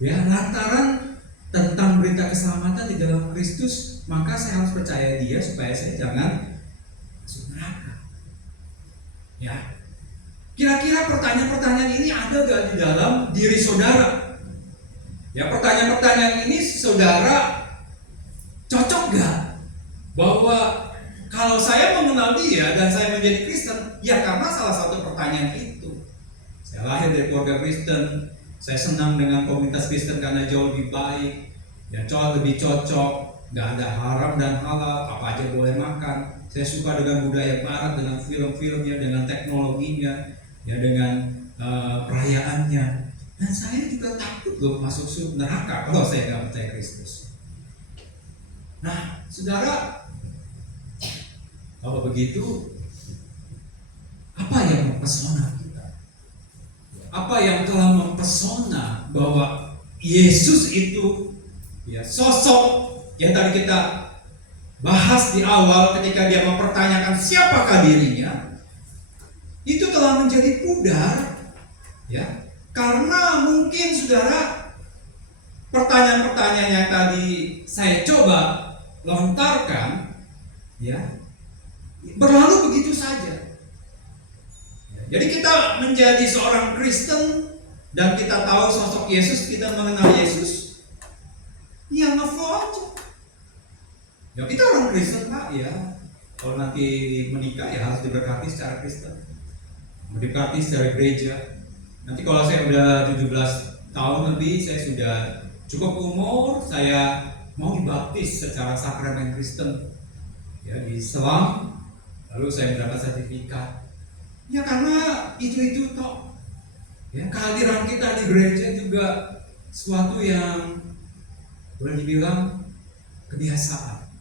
ya, lantaran tentang berita keselamatan di dalam Kristus, maka saya harus percaya Dia supaya saya jangan masuk neraka. Ya, kira-kira pertanyaan-pertanyaan ini ada gak di dalam diri saudara? Ya, pertanyaan-pertanyaan ini saudara cocok gak? Bahwa kalau saya mengenal Dia dan saya menjadi Kristen, ya karena salah satu pertanyaan itu. Saya lahir dari keluarga Kristen, saya senang dengan komunitas Kristen karena jauh lebih baik, ya, jauh lebih cocok, gak ada haram dan halal, apa aja boleh makan. Saya suka dengan budaya Barat, dengan film-filmnya, dengan teknologinya, ya, dengan perayaannya. Dan saya juga takut loh masuk neraka kalau saya nggak percaya Kristus. Nah, saudara, kalau begitu, apa yang mempesona kita? Apa yang telah mempesona bahwa Yesus itu, ya, sosok yang tadi kita bahas di awal ketika Dia mempertanyakan siapakah dirinya, itu telah menjadi pudar, ya. Karena mungkin saudara, pertanyaan-pertanyaan yang tadi saya coba lontarkan, ya, berlalu begitu saja. Ya, jadi kita menjadi seorang Kristen dan kita tahu sosok Yesus, kita mengenal Yesus, ya ngeflow aja. Ya, kita orang Kristen, Pak, ya. Kalau nanti menikah ya harus diberkati secara Kristen, diberkati secara gereja. Nanti kalau saya udah 17 tahun lebih, saya sudah cukup umur, saya mau dibaptis secara sakramen Kristen, ya, di Islam, lalu saya mendapat sertifikat. Ya karena itu toh, ya, kehadiran kita di gereja juga sesuatu yang boleh dibilang kebiasaan.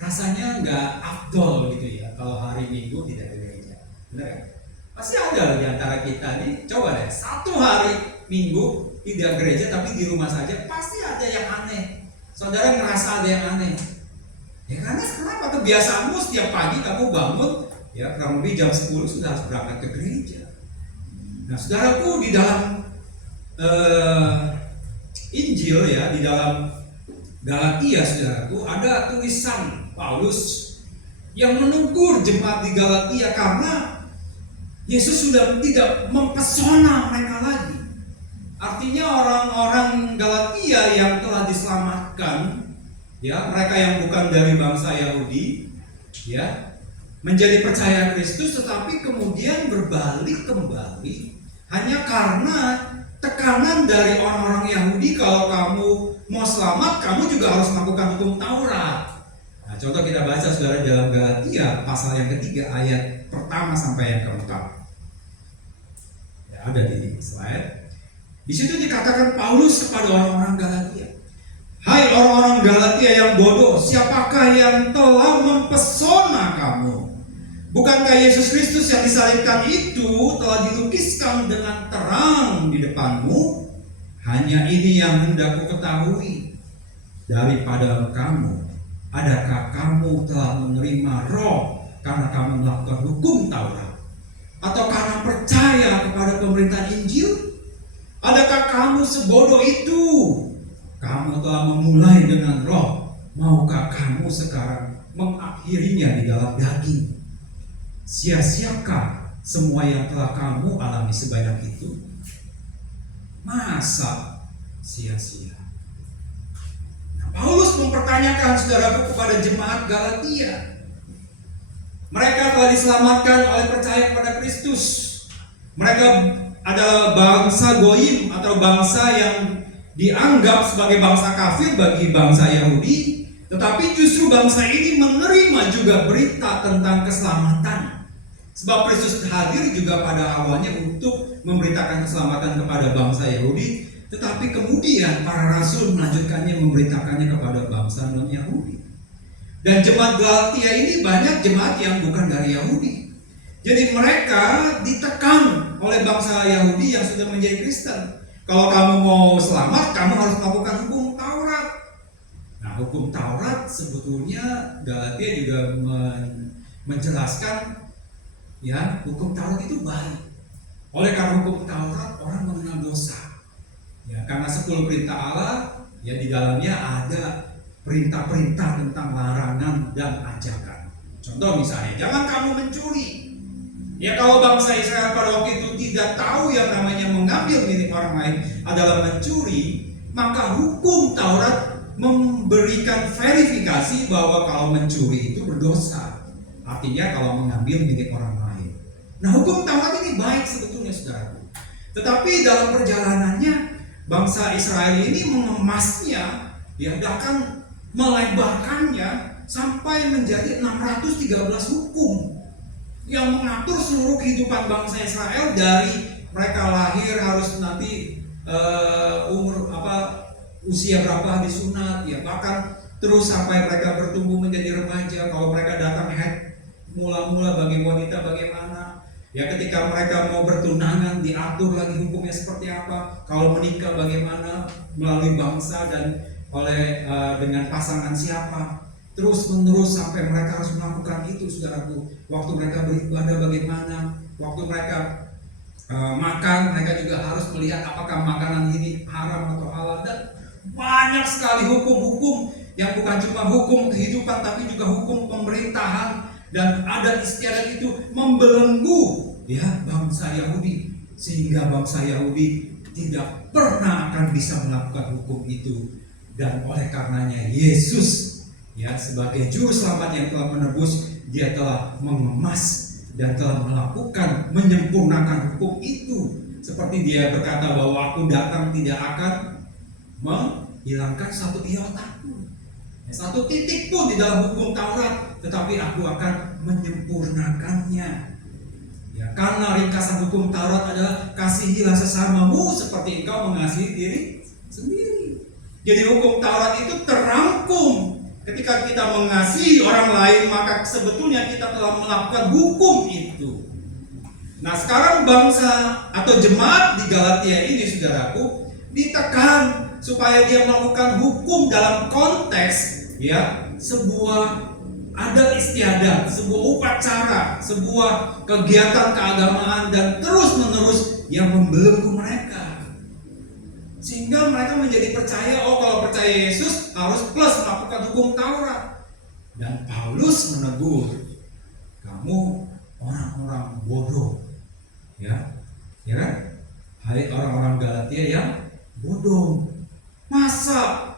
Rasanya nggak afdol gitu ya kalau hari Minggu tidak di gereja, benar kan? Pasti ada di antara kita nih, coba deh, satu hari Minggu tidak gereja tapi di rumah saja, pasti ada yang aneh. Saudara ngerasa ada yang aneh. Ya karena kenapa? Kebiasaanmu setiap pagi kamu bangun, ya, kurang lebih jam 10 sudah harus berangkat ke gereja. Nah, saudaraku, di dalam Injil, ya, di dalam Galatia, saudaraku, ada tulisan Paulus yang menegur jemaat di Galatia karena Yesus sudah tidak mempesona mereka lagi. Artinya orang-orang Galatia yang telah diselamatkan, ya, mereka yang bukan dari bangsa Yahudi, ya, menjadi percaya Kristus, tetapi kemudian berbalik kembali hanya karena tekanan dari orang-orang Yahudi. Kalau kamu mau selamat, kamu juga harus melakukan hukum Taurat. Nah, contoh kita baca saudara dalam Galatia pasal yang ketiga ayat pertama sampai yang keempat. Ya, ada di slide. Di situ dikatakan Paulus kepada orang-orang Galatia, "Hai orang-orang Galatia yang bodoh, siapakah yang telah mempesona kamu? Bukankah Yesus Kristus yang disalibkan itu telah dilukiskan dengan terang di depanmu? Hanya ini yang hendak ku ketahui daripada kamu. Adakah kamu telah menerima Roh karena kamu melakukan hukum Taurat? Atau karena percaya kepada pemberitaan Injil? Adakah kamu sebodoh itu? Kamu telah memulai dengan Roh, maukah kamu sekarang mengakhirinya di dalam daging? Sia-siakah semua yang telah kamu alami sebanyak itu? Masa sia-sia?" Nah, Paulus mempertanyakan saudaraku kepada jemaat Galatia. Mereka telah diselamatkan oleh percaya kepada Kristus. Mereka adalah bangsa goyim atau bangsa yang dianggap sebagai bangsa kafir bagi bangsa Yahudi, tetapi justru bangsa ini menerima juga berita tentang keselamatan. Sebab Kristus hadir juga pada awalnya untuk memberitakan keselamatan kepada bangsa Yahudi, tetapi kemudian para rasul melanjutkannya memberitakannya kepada bangsa non-Yahudi. Dan jemaat Galatia ini banyak jemaat yang bukan dari Yahudi. Jadi mereka ditekan oleh bangsa Yahudi yang sudah menjadi Kristen. Kalau kamu mau selamat, kamu harus melakukan hukum Taurat. Nah, hukum Taurat sebetulnya Galatia juga menjelaskan, ya, hukum Taurat itu baik. Oleh karena hukum Taurat orang mengenal dosa. Ya, karena 10 perintah Allah, ya, di dalamnya ada perintah-perintah tentang larangan dan ajakan. Contoh misalnya, jangan kamu mencuri. Ya, kalau bangsa Israel pada waktu itu tidak tahu yang namanya mengambil milik orang lain adalah mencuri, maka hukum Taurat memberikan verifikasi bahwa kalau mencuri itu berdosa. Artinya kalau mengambil milik orang lain. Nah, hukum Taurat ini baik sebetulnya saudaraku. Tetapi dalam perjalanannya bangsa Israel ini mengemasnya, ya, bahkan melebarkannya sampai menjadi 613 hukum yang mengatur seluruh kehidupan bangsa Israel, dari mereka lahir harus nanti usia berapa disunat, ya, bahkan terus sampai mereka bertumbuh menjadi remaja. Kalau mereka datang mula-mula bagi wanita bagaimana, ya, ketika mereka mau bertunangan diatur lagi hukumnya seperti apa, kalau menikah bagaimana melalui bangsa dan oleh dengan pasangan siapa. Terus menerus sampai mereka harus melakukan itu saudaraku. Waktu mereka beribadah bagaimana, waktu mereka makan, mereka juga harus melihat apakah makanan ini haram atau halal. Dan banyak sekali hukum-hukum yang bukan cuma hukum kehidupan, tapi juga hukum pemerintahan. Dan adat istiadat itu membelenggu, ya, bangsa Yahudi, sehingga bangsa Yahudi tidak pernah akan bisa melakukan hukum itu. Dan oleh karenanya Yesus, ya, sebagai juru selamat yang telah menebus, dia telah mengemas dan telah melakukan, menyempurnakan hukum itu. Seperti dia berkata bahwa aku datang tidak akan menghilangkan satu iota pun, satu titik pun di dalam hukum Taurat, tetapi aku akan menyempurnakannya. Ya, karena ringkasan hukum Taurat adalah kasihilah sesamamu seperti engkau mengasihi diri sendiri. Jadi hukum Taurat itu terangkum. Ketika kita mengasihi orang lain, maka sebetulnya kita telah melakukan hukum itu. Nah, sekarang bangsa atau jemaat di Galatia ini saudaraku ditekan supaya dia melakukan hukum dalam konteks, ya, sebuah adat istiadat, sebuah upacara, sebuah kegiatan keagamaan, dan terus menerus yang membelenggu mereka. Sehingga mereka menjadi percaya, oh, kalau percaya Yesus harus plus melakukan hukum Taurat. Dan Paulus menegur, kamu orang-orang bodoh. Ya, ya kan? Hai orang-orang Galatia yang bodoh. Masa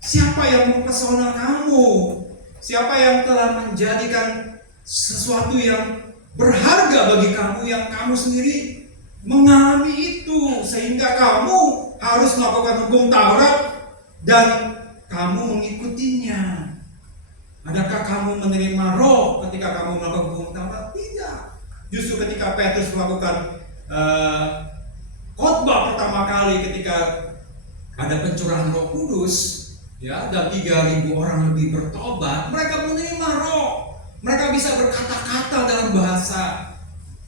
siapa yang mempesona kamu? Siapa yang telah menjadikan sesuatu yang berharga bagi kamu yang kamu sendiri mengalami itu sehingga kamu harus melakukan hukum Taurat dan kamu mengikutinya? Adakah kamu menerima roh ketika kamu melakukan hukum Taurat? Tidak. Justru ketika Petrus melakukan khotbah pertama kali ketika ada pencurahan Roh Kudus, ya, dan 3.000 orang lebih bertobat, mereka menerima roh. Mereka bisa berkata-kata dalam bahasa,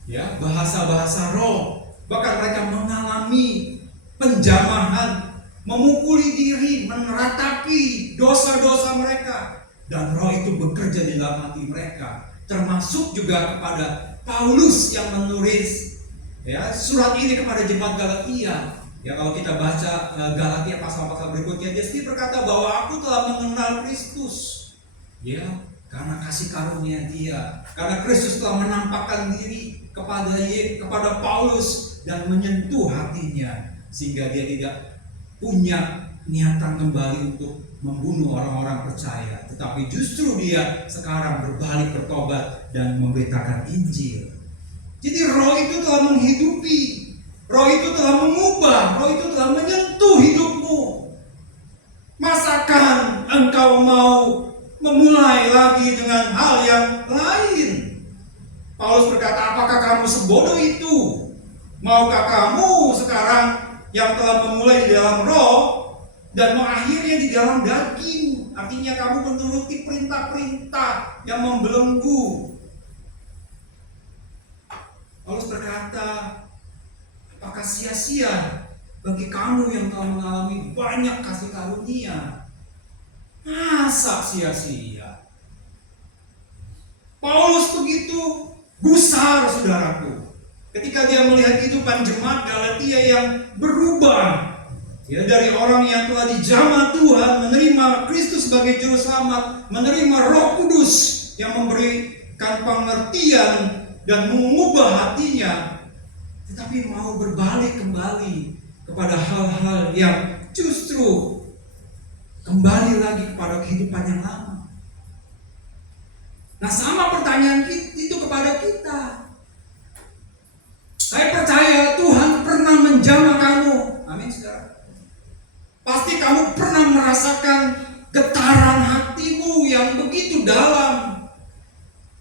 ya, bahasa roh. Bahkan mereka mengalami penjamahan, memukuli diri, meneratapi dosa-dosa mereka, dan roh itu bekerja di dalam hati mereka. Termasuk juga kepada Paulus yang menulis, ya, surat ini kepada jemaat Galatia. Ya, kalau kita baca Galatia pasal-pasal berikutnya, dia sendiri berkata bahwa aku telah mengenal Kristus, ya, karena kasih karunia Dia, karena Kristus telah menampakkan diri kepada Paulus dan menyentuh hatinya sehingga dia tidak punya niatan kembali untuk membunuh orang-orang percaya, tetapi justru dia sekarang berbalik bertobat dan memberitakan Injil. Jadi roh itu telah menghidupi, roh itu telah mengubah, roh itu telah menyentuh hidupmu. Masakan engkau mau memulai lagi dengan hal yang lain? Paulus berkata, apakah kamu sebodoh itu? Maukah kamu sekarang yang telah memulai di dalam roh dan mengakhirnya di dalam daging? Artinya kamu menuruti perintah-perintah yang membelenggu. Paulus berkata, apakah sia-sia bagi kamu yang telah mengalami banyak kasih karunia? Masa sia-sia? Paulus begitu gusar, saudaraku, ketika dia melihat kehidupan jemaat Galatia yang berubah, ya, dari orang yang telah dijamah Tuhan, menerima Kristus sebagai juru selamat, menerima Roh Kudus yang memberikan pengertian dan mengubah hatinya, tetapi mau berbalik kembali kepada hal-hal yang justru kembali lagi kepada kehidupan yang lama. Nah, sama pertanyaan itu kepada kita. Saya percaya Tuhan pernah menjamah kamu. Amin, saudara. Pasti kamu pernah merasakan getaran hatimu yang begitu dalam.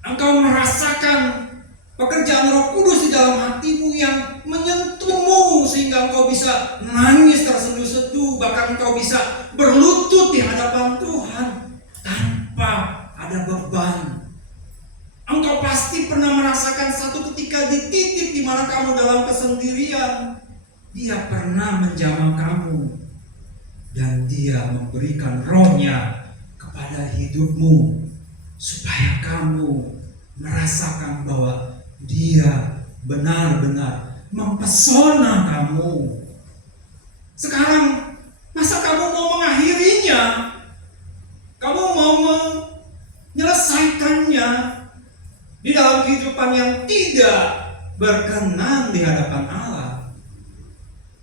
Engkau merasakan pekerjaan Roh Kudus di dalam hatimu yang menyentuhmu sehingga engkau bisa menangis terseduh-seduh, bahkan engkau bisa berlutut di hadapan Tuhan tanpa ada beban. Engkau pasti pernah merasakan satu ketika di titik di mana kamu dalam kesendirian, Dia pernah menjamah kamu dan Dia memberikan rohnya kepada hidupmu supaya kamu merasakan bahwa Dia benar-benar mempesona kamu. Sekarang, masa kamu mau mengakhirinya? Kamu mau menyelesaikannya di dalam kehidupan yang tidak berkenan di hadapan Allah?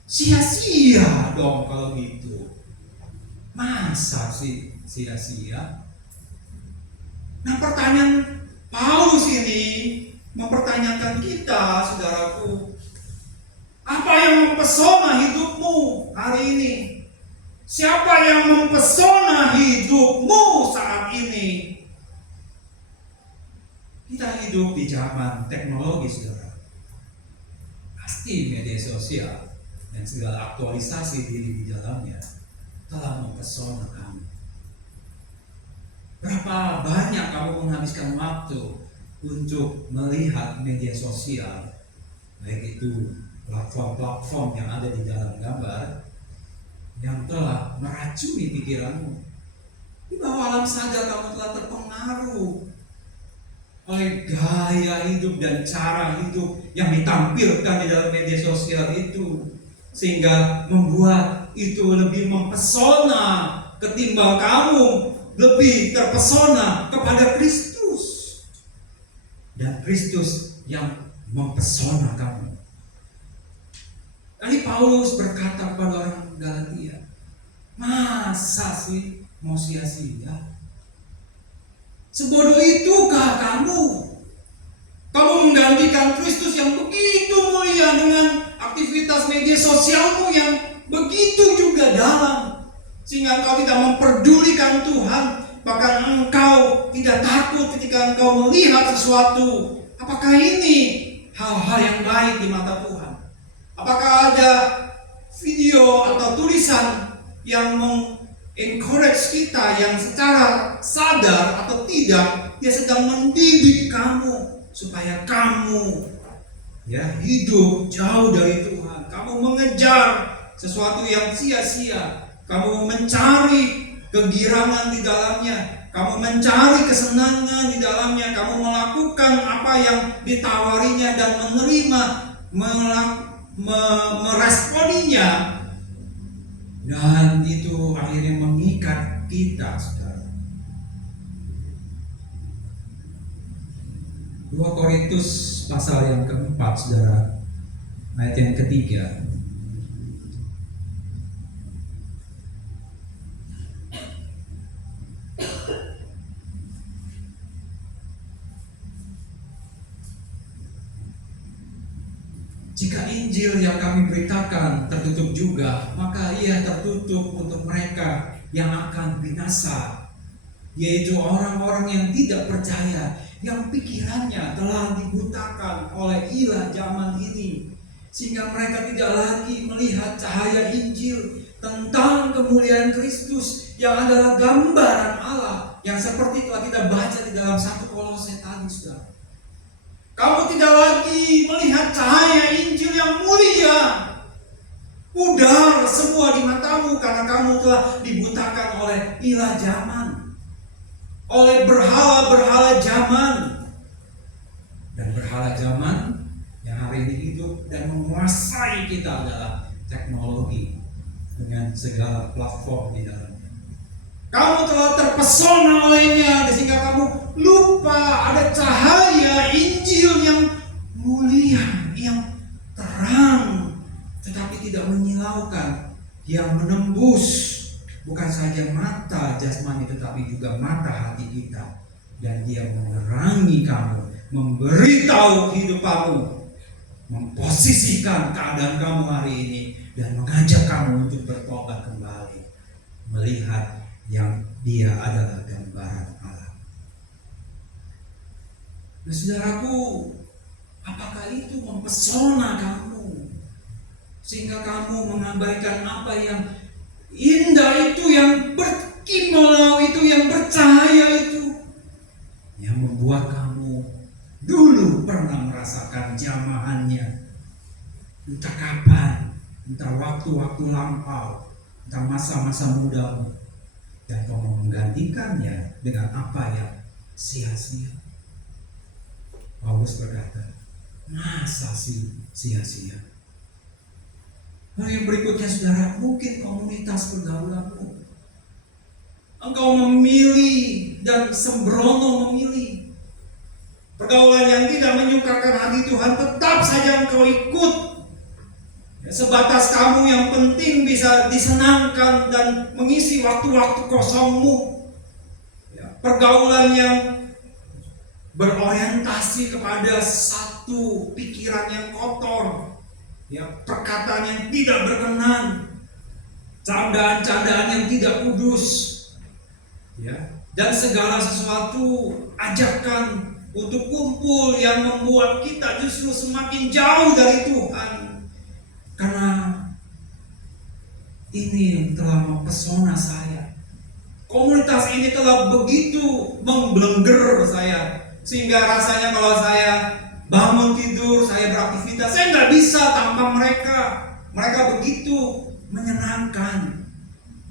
Sia-sia dong kalau gitu. Masa sih sia-sia? Nah, pertanyaan Paulus ini mempertanyakan kita, saudaraku. Apa yang mempesona hidupmu hari ini? Siapa yang mempesona hidupmu saat ini? Kita hidup di zaman teknologi, saudara. Pasti media sosial dan segala aktualisasi diri di dalamnya telah mempesona kamu. Berapa banyak kamu menghabiskan waktu untuk melihat media sosial, baik itu platform-platform yang ada di dalam gambar yang telah meracuni pikiranmu. Di bawah alam sadar kamu telah terpengaruh oleh gaya hidup dan cara hidup yang ditampilkan di dalam media sosial itu, sehingga membuat itu lebih mempesona ketimbang kamu lebih terpesona kepada Kristus. Dan Kristus yang mempesona kamu. Tadi Paulus berkata kepada orang Galatia, masa sih mau sia-sia? Sebodoh itukah kamu? Kamu menggantikan Kristus yang begitu mulia dengan aktivitas media sosialmu yang begitu juga dalam, sehingga engkau tidak memperdulikan Tuhan. Bahkan engkau tidak takut ketika engkau melihat sesuatu. Apakah ini hal-hal yang baik di mata Tuhan? Apakah ada video atau tulisan yang encourage kita yang secara sadar atau tidak dia sedang mendidik kamu supaya kamu hidup jauh dari Tuhan. Kamu mengejar sesuatu yang sia-sia, kamu mencari kegirangan di dalamnya, kamu mencari kesenangan di dalamnya, kamu melakukan apa yang ditawarinya dan menerima, meresponinya. Dan itu akhirnya mengikat kita, saudara. 2 Korintus pasal yang keempat, saudara, ayat yang ketiga. Jika Injil yang kami beritakan tertutup juga, maka ia tertutup untuk mereka yang akan binasa, yaitu orang-orang yang tidak percaya, yang pikirannya telah dibutakan oleh ilah zaman ini, sehingga mereka tidak lagi melihat cahaya Injil tentang kemuliaan Kristus yang adalah gambaran Allah, yang seperti telah kita baca di dalam 1 Kolose tadi, saudara. Kamu tidak lagi melihat cahaya Injil yang mulia. Pudar semua di matamu karena kamu telah dibutakan oleh ilah zaman, oleh berhala-berhala zaman. Dan berhala zaman yang hari ini hidup dan menguasai kita adalah teknologi dengan segala platform di dalamnya. Kamu telah terpesona olehnya sehingga kamu lupa ada cahaya Injil yang mulia, yang terang, tetapi tidak menyilaukan, yang menembus bukan saja mata jasmani tetapi juga mata hati kita, dan dia menerangi kamu, memberitahu hidup kamu, memposisikan keadaan kamu hari ini, dan mengajak kamu untuk bertobat kembali, melihat yang dia adalah gambaran Allah. Nah, saudaraku, apakah itu mempesona kamu sehingga kamu mengabaikan apa yang indah itu, yang berkilau itu, yang bercahaya itu, yang membuat kamu dulu pernah merasakan jamahannya, entah kapan, entah waktu-waktu lampau, entah masa-masa mudamu, dan kau menggantikannya dengan apa yang sia-sia. Paulus berkata, masa sih sia-sia? Lalu yang berikutnya, saudara, mungkin komunitas pergaulanmu. Engkau memilih dan sembrono memilih pergaulan yang tidak menyukakan hati Tuhan, tetap saja engkau ikut. Sebatas kamu yang penting bisa disenangkan dan mengisi waktu-waktu kosongmu. Pergaulan yang berorientasi kepada satu pikiran yang kotor, perkataan yang tidak berkenan, candaan-candaan yang tidak kudus, dan segala sesuatu ajakan untuk kumpul yang membuat kita justru semakin jauh dari Tuhan. Karena ini yang telah mempesona saya. Komunitas ini telah begitu membelengger saya, sehingga rasanya kalau saya bangun tidur, saya beraktivitas, saya nggak bisa tanpa mereka. Mereka begitu menyenangkan,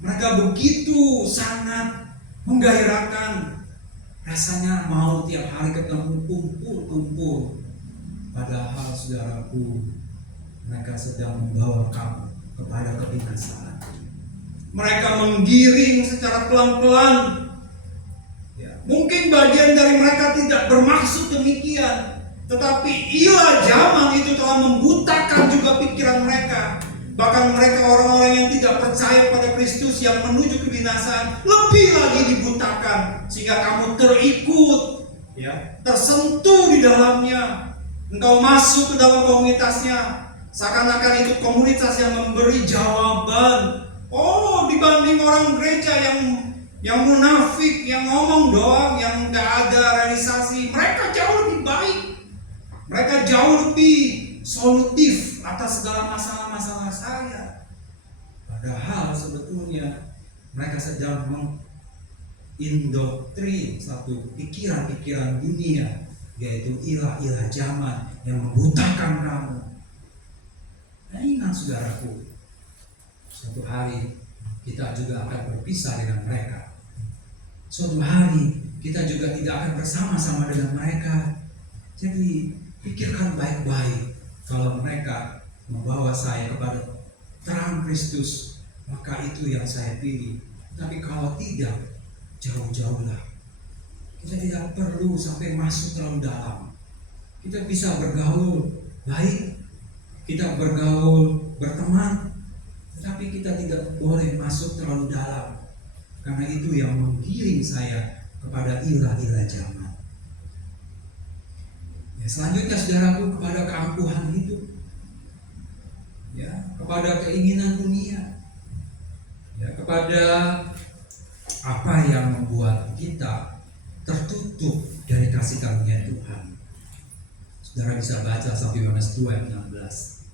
mereka begitu sangat menggairahkan. Rasanya mau tiap hari ketemu, kumpul. Padahal, saudaraku, mereka sedang membawa kamu kepada kebinasaan. Mereka menggiring secara pelan-pelan. Mungkin bagian dari mereka tidak bermaksud demikian, Tetapi ilah zaman itu telah membutakan juga pikiran mereka. Bahkan mereka orang-orang yang tidak percaya pada Kristus yang menuju kebinasaan lebih lagi dibutakan, sehingga kamu terikut, ya, tersentuh di dalamnya. Engkau masuk ke dalam komunitasnya, seakan-akan itu komunitas yang memberi jawaban. Oh, dibanding orang gereja yang munafik, yang ngomong doang, yang nggak ada realisasi, mereka jauh lebih baik. Mereka jauh lebih solutif atas segala masalah-masalah saya. Padahal sebetulnya mereka sedang mengindoktrin satu pikiran-pikiran dunia, yaitu ilah-ilah zaman yang membutakan kamu. Nah, ingat saudaraku, suatu hari kita juga akan berpisah dengan mereka. Suatu hari kita juga tidak akan bersama-sama dengan mereka. Jadi pikirkan baik-baik. Kalau mereka membawa saya kepada terang Kristus, maka itu yang saya pilih. Tapi kalau tidak, jauh-jauhlah. Kita tidak perlu sampai masuk terlalu dalam. Kita bisa bergaul baik, kita bergaul berteman, tetapi kita tidak boleh masuk terlalu dalam. Karena itu yang menggiring saya kepada ilah-ilah zaman. Selanjutnya saudaraku, kepada keangkuhan hidup, ya, kepada keinginan dunia, ya, kepada apa yang membuat kita tertutup dari kasih karunia Tuhan. Saudara bisa baca sampai Yohanes 2 ayat 16.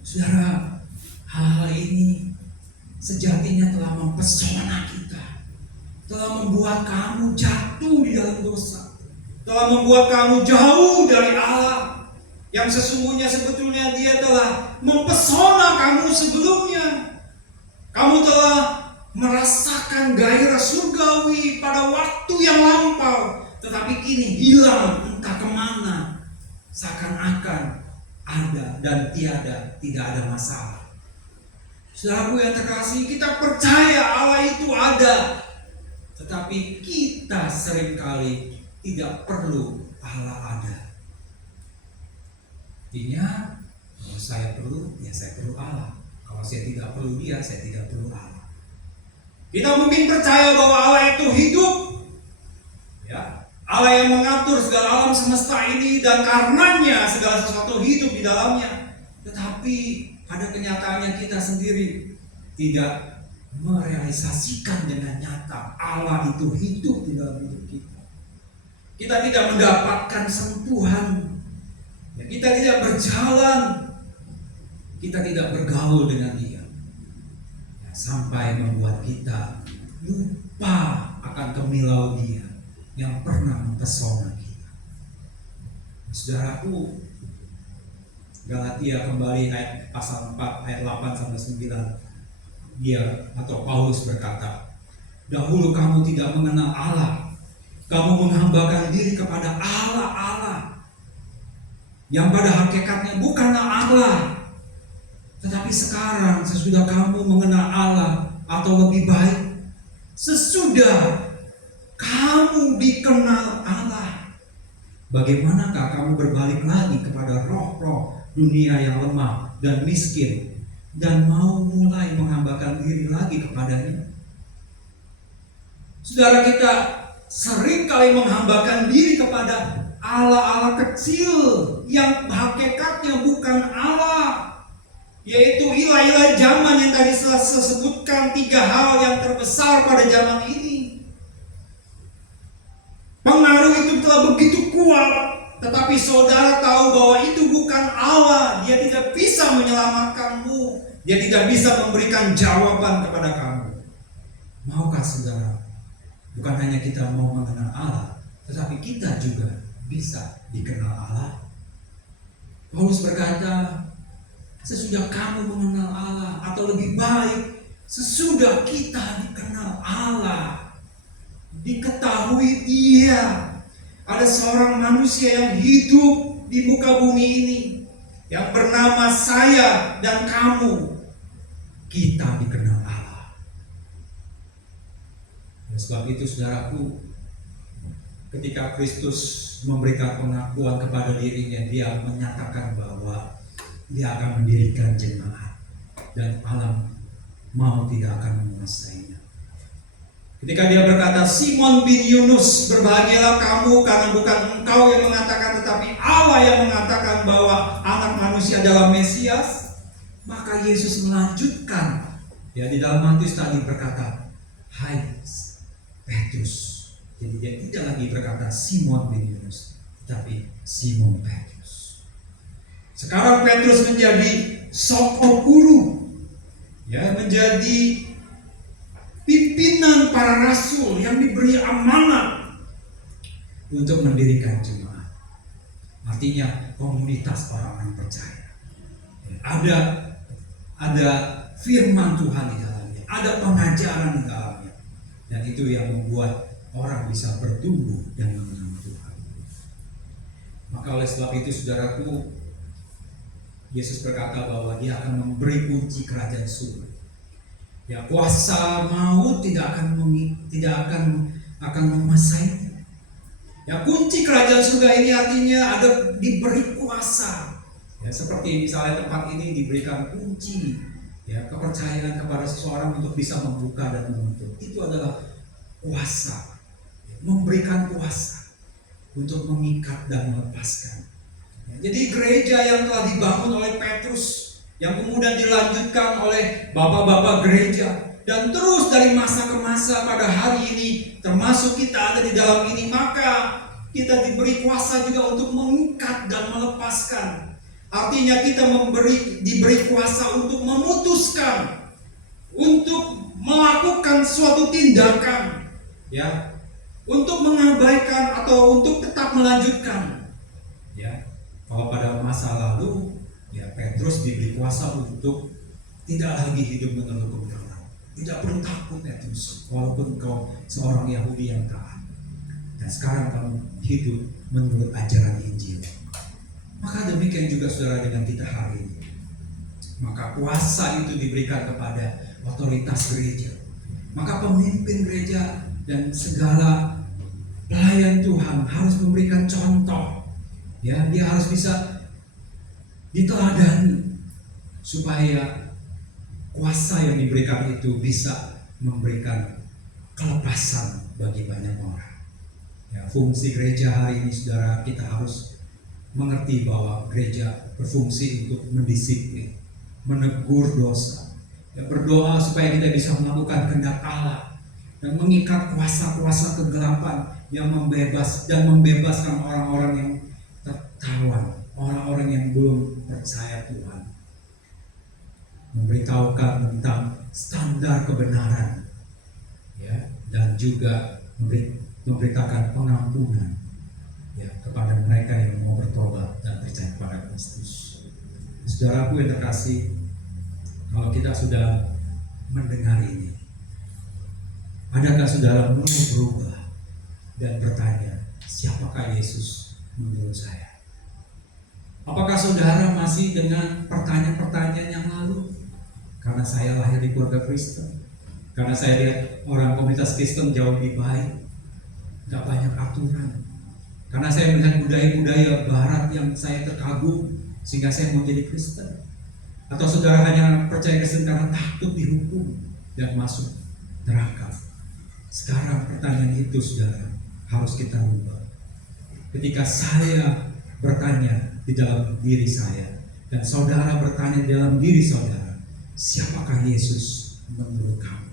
Saudara, hal ini sejatinya telah mempesona kita, telah membuat kamu jatuh di dalam dosa, telah membuat kamu jauh dari Allah, yang sesungguhnya sebetulnya Dia telah mempesona kamu sebelumnya. Kamu telah merasakan gairah surgawi pada waktu yang lampau, tetapi kini hilang entah kemana, seakan-akan ada dan tiada, tidak ada masalah. Saudaraku yang terkasih, kita percaya Allah itu ada, tetapi kita seringkali tidak perlu Allah ada. Artinya, kalau saya perlu, ya saya perlu Allah. Kalau saya tidak perlu Dia, saya tidak perlu Allah. Kita mungkin percaya bahwa Allah itu hidup, ya, Allah yang mengatur segala alam semesta ini, dan karenanya segala sesuatu hidup di dalamnya. Tetapi pada kenyataannya kita sendiri tidak merealisasikan dengan nyata Allah itu hidup di dalam hidup kita. Kita tidak mendapatkan sentuhan, ya, kita tidak berjalan, kita tidak bergaul dengan Dia, ya, sampai membuat kita lupa akan kemilau Dia yang pernah mempesona kita. Saudaraku, Galatia kembali ayat pasal 4 ayat 8 sampai 9. Dia atau Paulus berkata, dahulu kamu tidak mengenal Allah, kamu menghambakan diri kepada Allah yang pada hakikatnya bukanlah Allah. Tetapi sekarang sesudah kamu mengenal Allah, atau lebih baik, sesudah kamu dikenal Allah, bagaimanakah kamu berbalik lagi kepada roh-roh dunia yang lemah dan miskin, dan mau mulai menghambakan diri lagi kepadanya? Saudara, kita sering kali menghambakan diri kepada Allah-Allah kecil yang hakikatnya bukan Allah, yaitu ilah-ilah zaman yang tadi saya sebutkan, 3 hal yang terbesar pada zaman ini. Pengaruh itu telah begitu kuat, tetapi saudara tahu bahwa itu bukan Allah. Dia tidak bisa menyelamatkanmu, Dia tidak bisa memberikan jawaban kepada kamu. Maukah saudara, bukan hanya kita mau mengenal Allah, tetapi kita juga bisa dikenal Allah? Paulus berkata, sesudah kamu mengenal Allah, atau lebih baik, sesudah kita dikenal Allah, diketahui Dia, ada seorang manusia yang hidup di muka bumi ini, yang bernama saya dan kamu, kita dikenal Allah. Oleh sebab itu saudaraku, ketika Kristus memberikan pengakuan kepada dirinya, dia menyatakan bahwa dia akan mendirikan jemaat dan alam maut tidak akan menguasainya. Ketika dia berkata, Simon bin Yunus, berbahagialah kamu karena bukan engkau yang mengatakan tetapi Allah yang mengatakan bahwa anak manusia adalah Mesias. Maka Yesus melanjutkan, ya, di dalam Matius tadi berkata, hai Petrus. Jadi dia tidak lagi berkata Simon bin Yunus, tetapi Simon Petrus. Sekarang Petrus menjadi sokop guru, ya, menjadi pimpinan para rasul yang diberi amanat untuk mendirikan jemaat. Artinya komunitas orang-orang percaya. Ada firman Tuhan di dalamnya, ada pengajaran di dalamnya, dan itu yang membuat orang bisa bertumbuh dan mengenal Tuhan. Maka oleh sebab itu, saudaraku, Yesus berkata bahwa dia akan memberi kunci kerajaan surga. Ya, kuasa maut tidak akan menguasainya. Ya, kunci kerajaan surga ini artinya ada diberi kuasa. Ya, seperti misalnya tempat ini diberikan kunci, ya, kepercayaan kepada seseorang untuk bisa membuka dan menutup. Itu adalah kuasa, ya, memberikan kuasa untuk mengikat dan melepaskan. Ya, jadi gereja yang telah dibangun oleh Petrus, yang kemudian dilanjutkan oleh bapak-bapak gereja, dan terus dari masa ke masa pada hari ini, termasuk kita ada di dalam ini, maka kita diberi kuasa juga untuk mengikat dan melepaskan. Artinya kita diberi kuasa untuk memutuskan, untuk melakukan suatu tindakan, ya, untuk mengabaikan atau untuk tetap melanjutkan. Ya, kalau pada masa lalu, ya, Petrus diberi kuasa untuk tidak lagi hidup menurut kebenaran. Tidak perlu takut, Petrus, walaupun kau seorang Yahudi yang taat. Dan sekarang kamu hidup menurut ajaran Injil. Maka demikian juga saudara dengan kita hari ini. Maka kuasa itu diberikan kepada otoritas gereja. Maka pemimpin gereja dan segala pelayan Tuhan harus memberikan contoh. Ya, dia harus bisa diteladani supaya kuasa yang diberikan itu bisa memberikan kelepasan bagi banyak orang. Ya, fungsi gereja hari ini, saudara, kita harus mengerti bahwa gereja berfungsi untuk mendisiplin, menegur dosa, ya, berdoa supaya kita bisa melakukan kehendak Allah dan mengikat kuasa-kuasa kegelapan yang membebaskan orang-orang yang tertawan, orang-orang yang belum percaya Tuhan. Memberitahukan tentang standar kebenaran, ya, dan juga memberitakan pengampunan, ya, kepada mereka yang mau bertobat dan percaya kepada Kristus. Saudaraku yang terkasih, kalau kita sudah mendengar ini, adakah saudara mau berubah dan bertanya, siapakah Yesus menurut saya? Apakah saudara masih dengan pertanyaan-pertanyaan yang lalu? Karena saya lahir di keluarga Kristen, karena saya lihat orang komunitas Kristen jauh lebih baik, gak banyak aturan, karena saya melihat budaya-budaya Barat yang saya terkagum sehingga saya mau jadi Kristen. Atau saudara hanya percaya Kristen karena takut dihukum dan masuk neraka? Sekarang pertanyaan itu, saudara, harus kita ubah. Ketika saya bertanya di dalam diri saya dan saudara bertanya di dalam diri saudara, siapakah Yesus menurut kamu?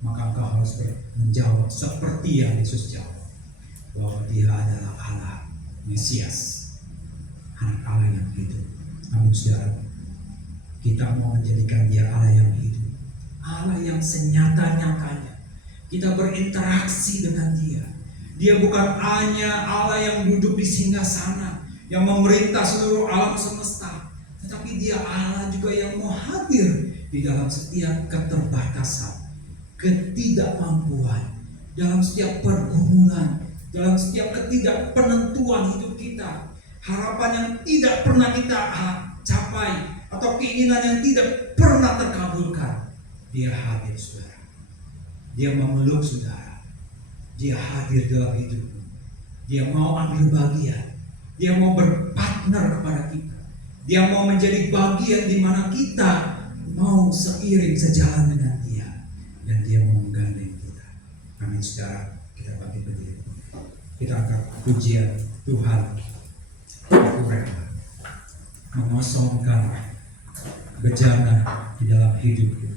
Maka engkau harus menjawab seperti yang Yesus jawab, bahwa dia adalah Allah, Mesias, anak Allah yang hidup. Amin, saudara. Kita mau menjadikan dia Allah yang hidup, Allah yang senyata-nyatanya kita berinteraksi dengan dia. Dia bukan hanya Allah yang duduk di singgasana, yang memerintah seluruh alam semesta, tetapi dia Allah juga yang mau hadir di dalam setiap keterbatasan, ketidakmampuan, dalam setiap pergumulan, dalam setiap ketidakpenentuan hidup kita, harapan yang tidak pernah kita capai, atau keinginan yang tidak pernah terkabulkan. Dia hadir, saudara. Dia memeluk saudara. Dia hadir dalam hidupmu. Dia mau ambil bagian. Dia mau berpartner kepada kita. Dia mau menjadi bagian di mana kita mau seiring sejalan dengan dia. Dan dia mau menggandeng kita. Amin saudara, kita bangkit berdiri. Kita angkat pujian Tuhan. Aku rela mengosongkan bejana di dalam hidupku.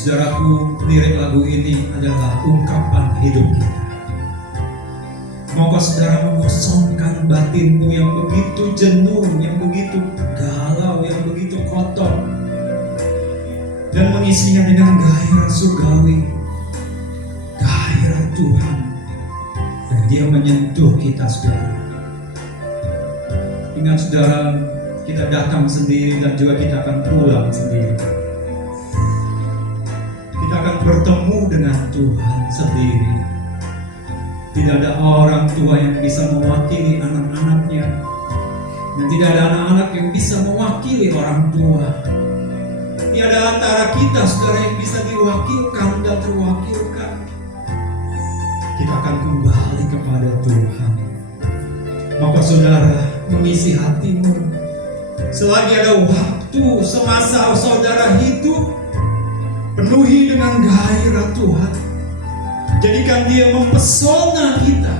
Saudaraku, lirik lagu ini adalah ungkapan hidup kita. Moga saudara mengosongkan batinmu yang begitu jenuh, yang begitu galau, yang begitu kotor, dan mengisinya dengan gairah surgawi, gairah Tuhan. Dan dia menyentuh kita, saudara. Ingat saudara, kita datang sendiri dan juga kita akan pulang sendiri. Kita akan bertemu dengan Tuhan sendiri. Tidak ada orang tua yang bisa mewakili anak-anaknya, dan tidak ada anak-anak yang bisa mewakili orang tua. Tiada antara kita, saudara, yang bisa diwakilkan dan terwakilkan. Kita akan kembali kepada Tuhan. Maka saudara, mengisi hatimu selagi ada waktu semasa saudara hidup, penuhi dengan gairah Tuhan. Jadikan dia mempesona kita.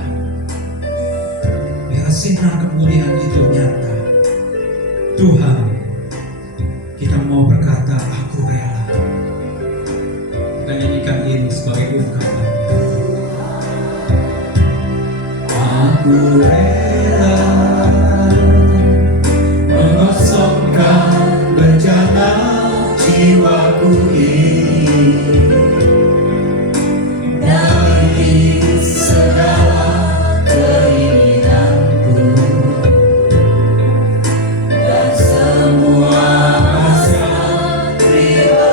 Biar sinar kemuliaan itu nyata. Tuhan, kita mau berkata, aku rela. Kita nyanyikan ini sebagai ungkapan. Aku rela mengosongkan bejana jiwaku ini. Semua hasrat pribadi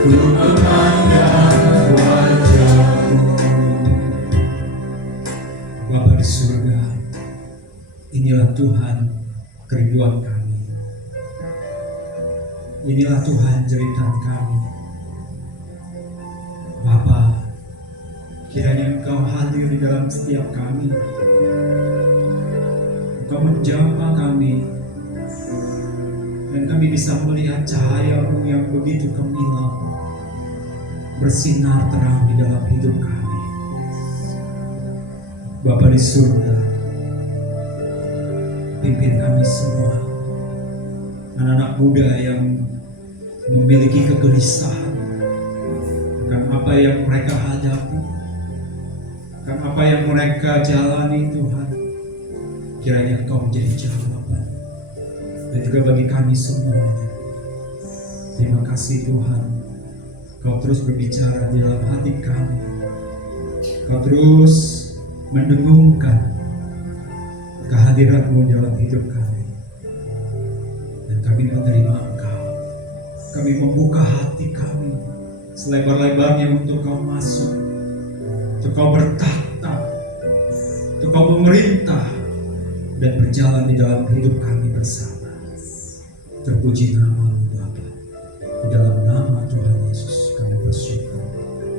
ku memandang wajahmu. Bapa di surga, inilah Tuhan kerinduan kami. Inilah Tuhan jeritan kami. Bapa, kiranya Engkau hadir di dalam setiap kami. Engkau menjamah kami, dan kami bisa melihat cahaya-Mu yang begitu gemilang bersinar terang di dalam hidup kami. Bapa di surga, pimpin kami semua, anak-anak muda yang memiliki kegelisahan akan apa yang mereka hadapi, akan apa yang mereka jalani. Tuhan, kiranya Engkau menjadi jawaban, dan juga bagi kami semuanya. Terima kasih Tuhan, Kau terus berbicara di dalam hati kami. Kau terus mendengungkan kehadiran-Mu dalam hidup kami, dan kami menerima Engkau. Kami membuka hati kami selebar-lebarnya untuk Kau masuk, untuk Kau bertahta, untuk Kau memerintah dan berjalan di dalam hidup kami bersama. Terpuji nama-Mu Bapa. Di dalam nama Tuhan Yesus kami bersyukur.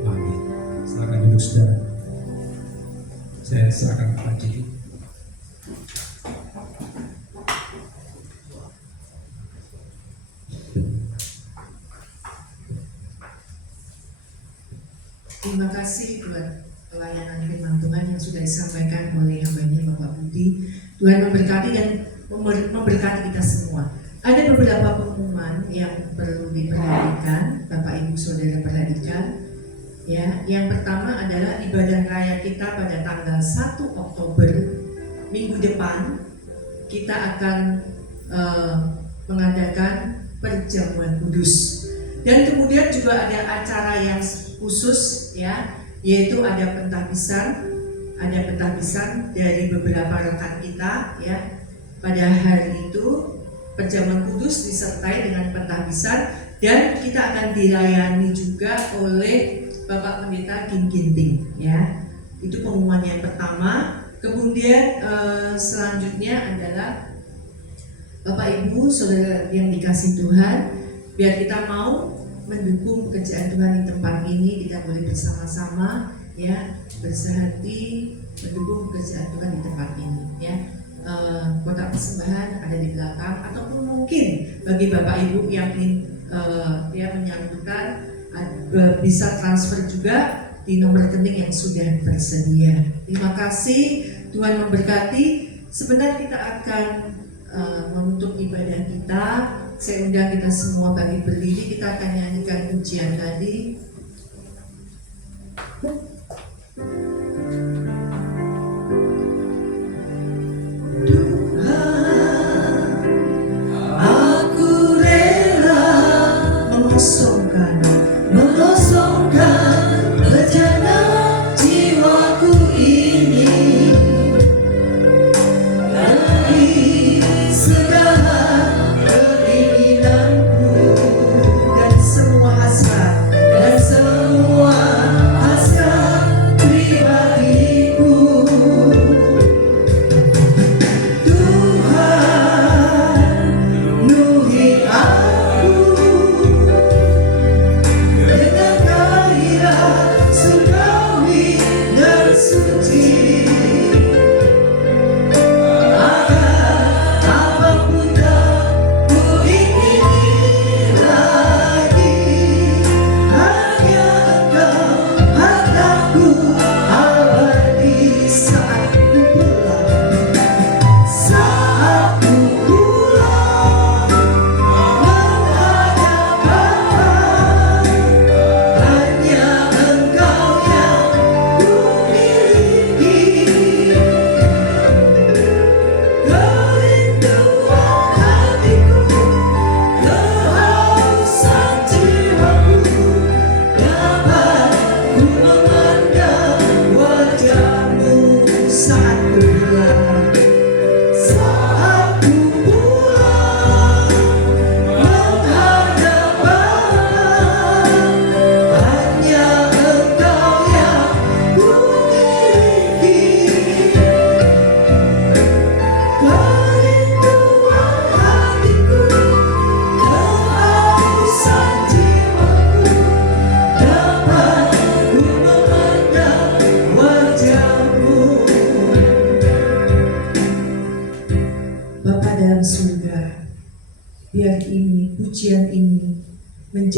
Amin. Silakan duduk saudara. Saya serahkan kepada Cik. Terima kasih buat pelayanan firman Tuhan yang sudah disampaikan oleh hambanya Bapak Budi. Tuhan memberkati dan memberkati kita semua. Ada beberapa pengumuman yang perlu diperhatikan, Bapak Ibu Saudara perhatikan. Ya, yang pertama adalah ibadah raya kita pada tanggal 1 Oktober minggu depan kita akan mengadakan perjamuan kudus. Dan kemudian juga ada acara yang khusus, ya, yaitu ada pentahbisan dari beberapa rekan kita, ya. Pada hari itu perjamuan kudus disertai dengan pentahbisan, dan kita akan dilayani juga oleh Bapak Pendeta Kim Ginting, ya. Itu pengumuman yang pertama. Kemudian selanjutnya adalah Bapak Ibu Saudara yang dikasihi Tuhan, biar kita mau mendukung pekerjaan Tuhan di tempat ini, kita boleh bersama-sama, ya, bersehati mendukung pekerjaan Tuhan di tempat ini, ya. Kotak persembahan ada di belakang, ataupun mungkin bagi Bapak Ibu yang ingin menyalurkan, bisa transfer juga di nomor rekening yang sudah tersedia. Terima kasih, Tuhan memberkati. Sebentar kita akan menutup ibadah kita. Saya undang kita semua bagi berdiri, kita akan nyanyikan pujian tadi. Mengosongkan bejana jiwaku ini dari segala keinginanku dan semua hasrat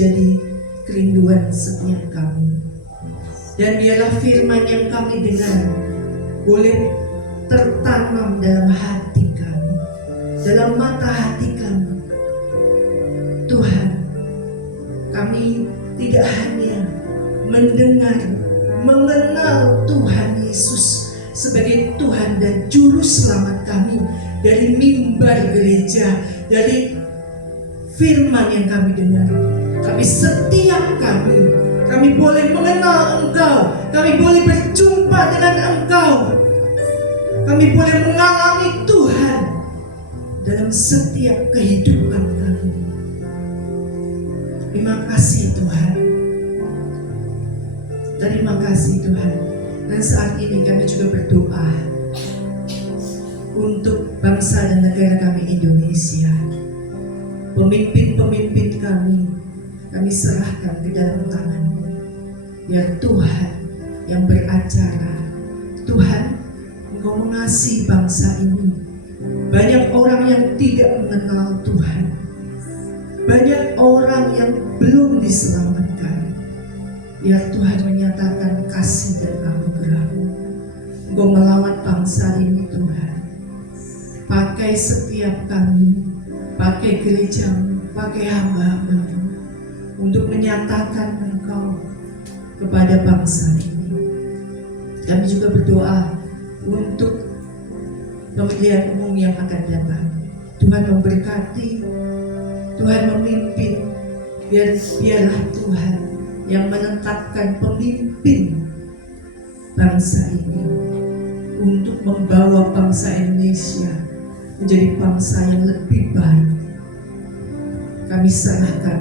menjadi kerinduan setiap kami. Dan biarlah firman yang kami dengar boleh tertanam dalam hati kami, dalam mata hati kami. Tuhan, kami tidak hanya mendengar, mengenal Tuhan Yesus sebagai Tuhan dan Juru Selamat kami dari mimbar gereja, dari firman yang kami dengar. Tapi setiap kami boleh mengenal Engkau, kami boleh berjumpa dengan Engkau, kami boleh mengalami Tuhan dalam setiap kehidupan kami. Terima kasih Tuhan. Terima kasih Tuhan. Dan saat ini kami juga berdoa untuk bangsa dan negara kami Indonesia. Pemimpin-pemimpin kami serahkan ke dalam tangan-Mu. Biar Tuhan yang beracara. Tuhan, Engkau mengasihi bangsa ini. Banyak orang yang tidak mengenal Tuhan. Banyak orang yang belum diselamatkan. Biar Tuhan menyatakan kasih dan anugerah-Mu. Engkau melawat bangsa ini Tuhan. Pakai setiap kami, pakai gereja-Mu, pakai hamba-hamba-Mu untuk menyatakan Engkau kepada bangsa ini. Kami juga berdoa untuk pemilihan umum yang akan datang. Tuhan memberkati, Tuhan memimpin. Biarlah Tuhan yang menetapkan pemimpin bangsa ini untuk membawa bangsa Indonesia menjadi bangsa yang lebih baik. Kami serahkan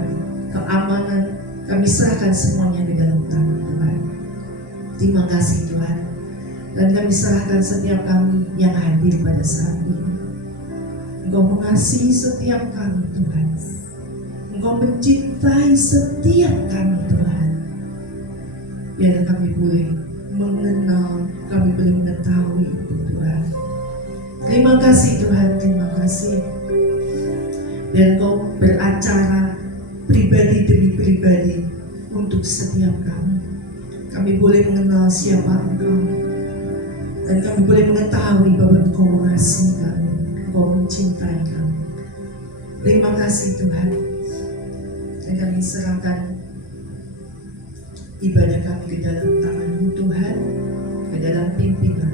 keamanan, kami serahkan semuanya di dalam tangan Tuhan. Terima kasih Tuhan. Dan kami serahkan setiap kami yang hadir pada saat ini. Engkau mengasihi setiap kami Tuhan. Engkau mencintai setiap kami Tuhan. Biar kami boleh mengenal, kami boleh mengetahui itu Tuhan. Terima kasih Tuhan, terima kasih. Dan Engkau beracara pribadi demi pribadi untuk setiap kami. Kami boleh mengenal siapa Engkau. Dan kami boleh mengetahui bahwa Engkau mengasihi kami, Engkau mencintai kami. Terima kasih Tuhan. Dan kami serahkan ibadah kami ke dalam tangan-Mu Tuhan, ke dalam pimpinan.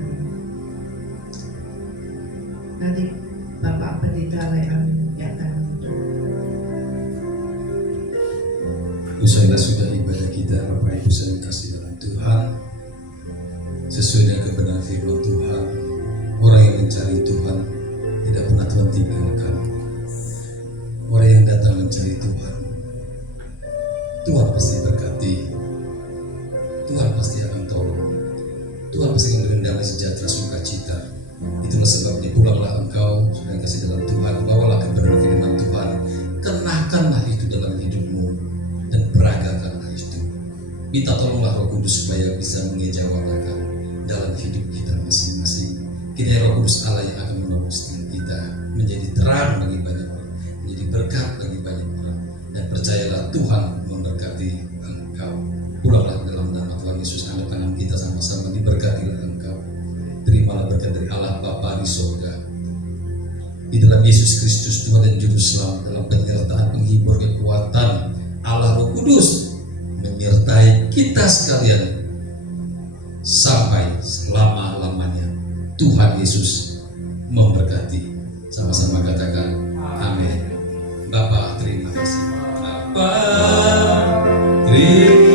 Nanti Bapak Pendeta Leam yang akan menuntut. Usailah sudah ibadah kita, Bapak Ibu saya kasih dalam Tuhan. Sesuai dengan kebenaran firman Tuhan, orang yang mencari Tuhan tidak pernah Tuhan tinggalkan. Orang yang datang mencari Tuhan, Tuhan pasti berkati. Tuhan pasti akan tolong. Tuhan pasti akan beri damai sejahtera sukacita. Itulah sebabnya pulanglah engkau sudah kasih dalam Tuhan, bawalah kebenaran firman Tuhan, kenakanlah itu dalam hidupmu dan peragakanlah itu. Minta tolonglah Roh Kudus supaya bisa mengejawakan dalam hidup kita masing-masing. Kiranya Roh Kudus Allah yang akan menolong setiap kita menjadi terang bagi banyak orang, menjadi berkat bagi banyak orang. Dan percayalah Tuhan memberkati engkau. Pulanglah dalam nama Tuhan Yesus, angkat tangan kita sama-sama, diberkatilah engkau. Terimalah berkat dari Allah Bapa di surga. Di dalam Yesus Kristus Tuhan dan Juru Selamat, dalam penyertaan penghibur kekuatan Allah Roh Kudus menyertai kita sekalian sampai selama-lamanya. Tuhan Yesus memberkati. Sama-sama katakan amin. Bapa terima kasih. Bapa terima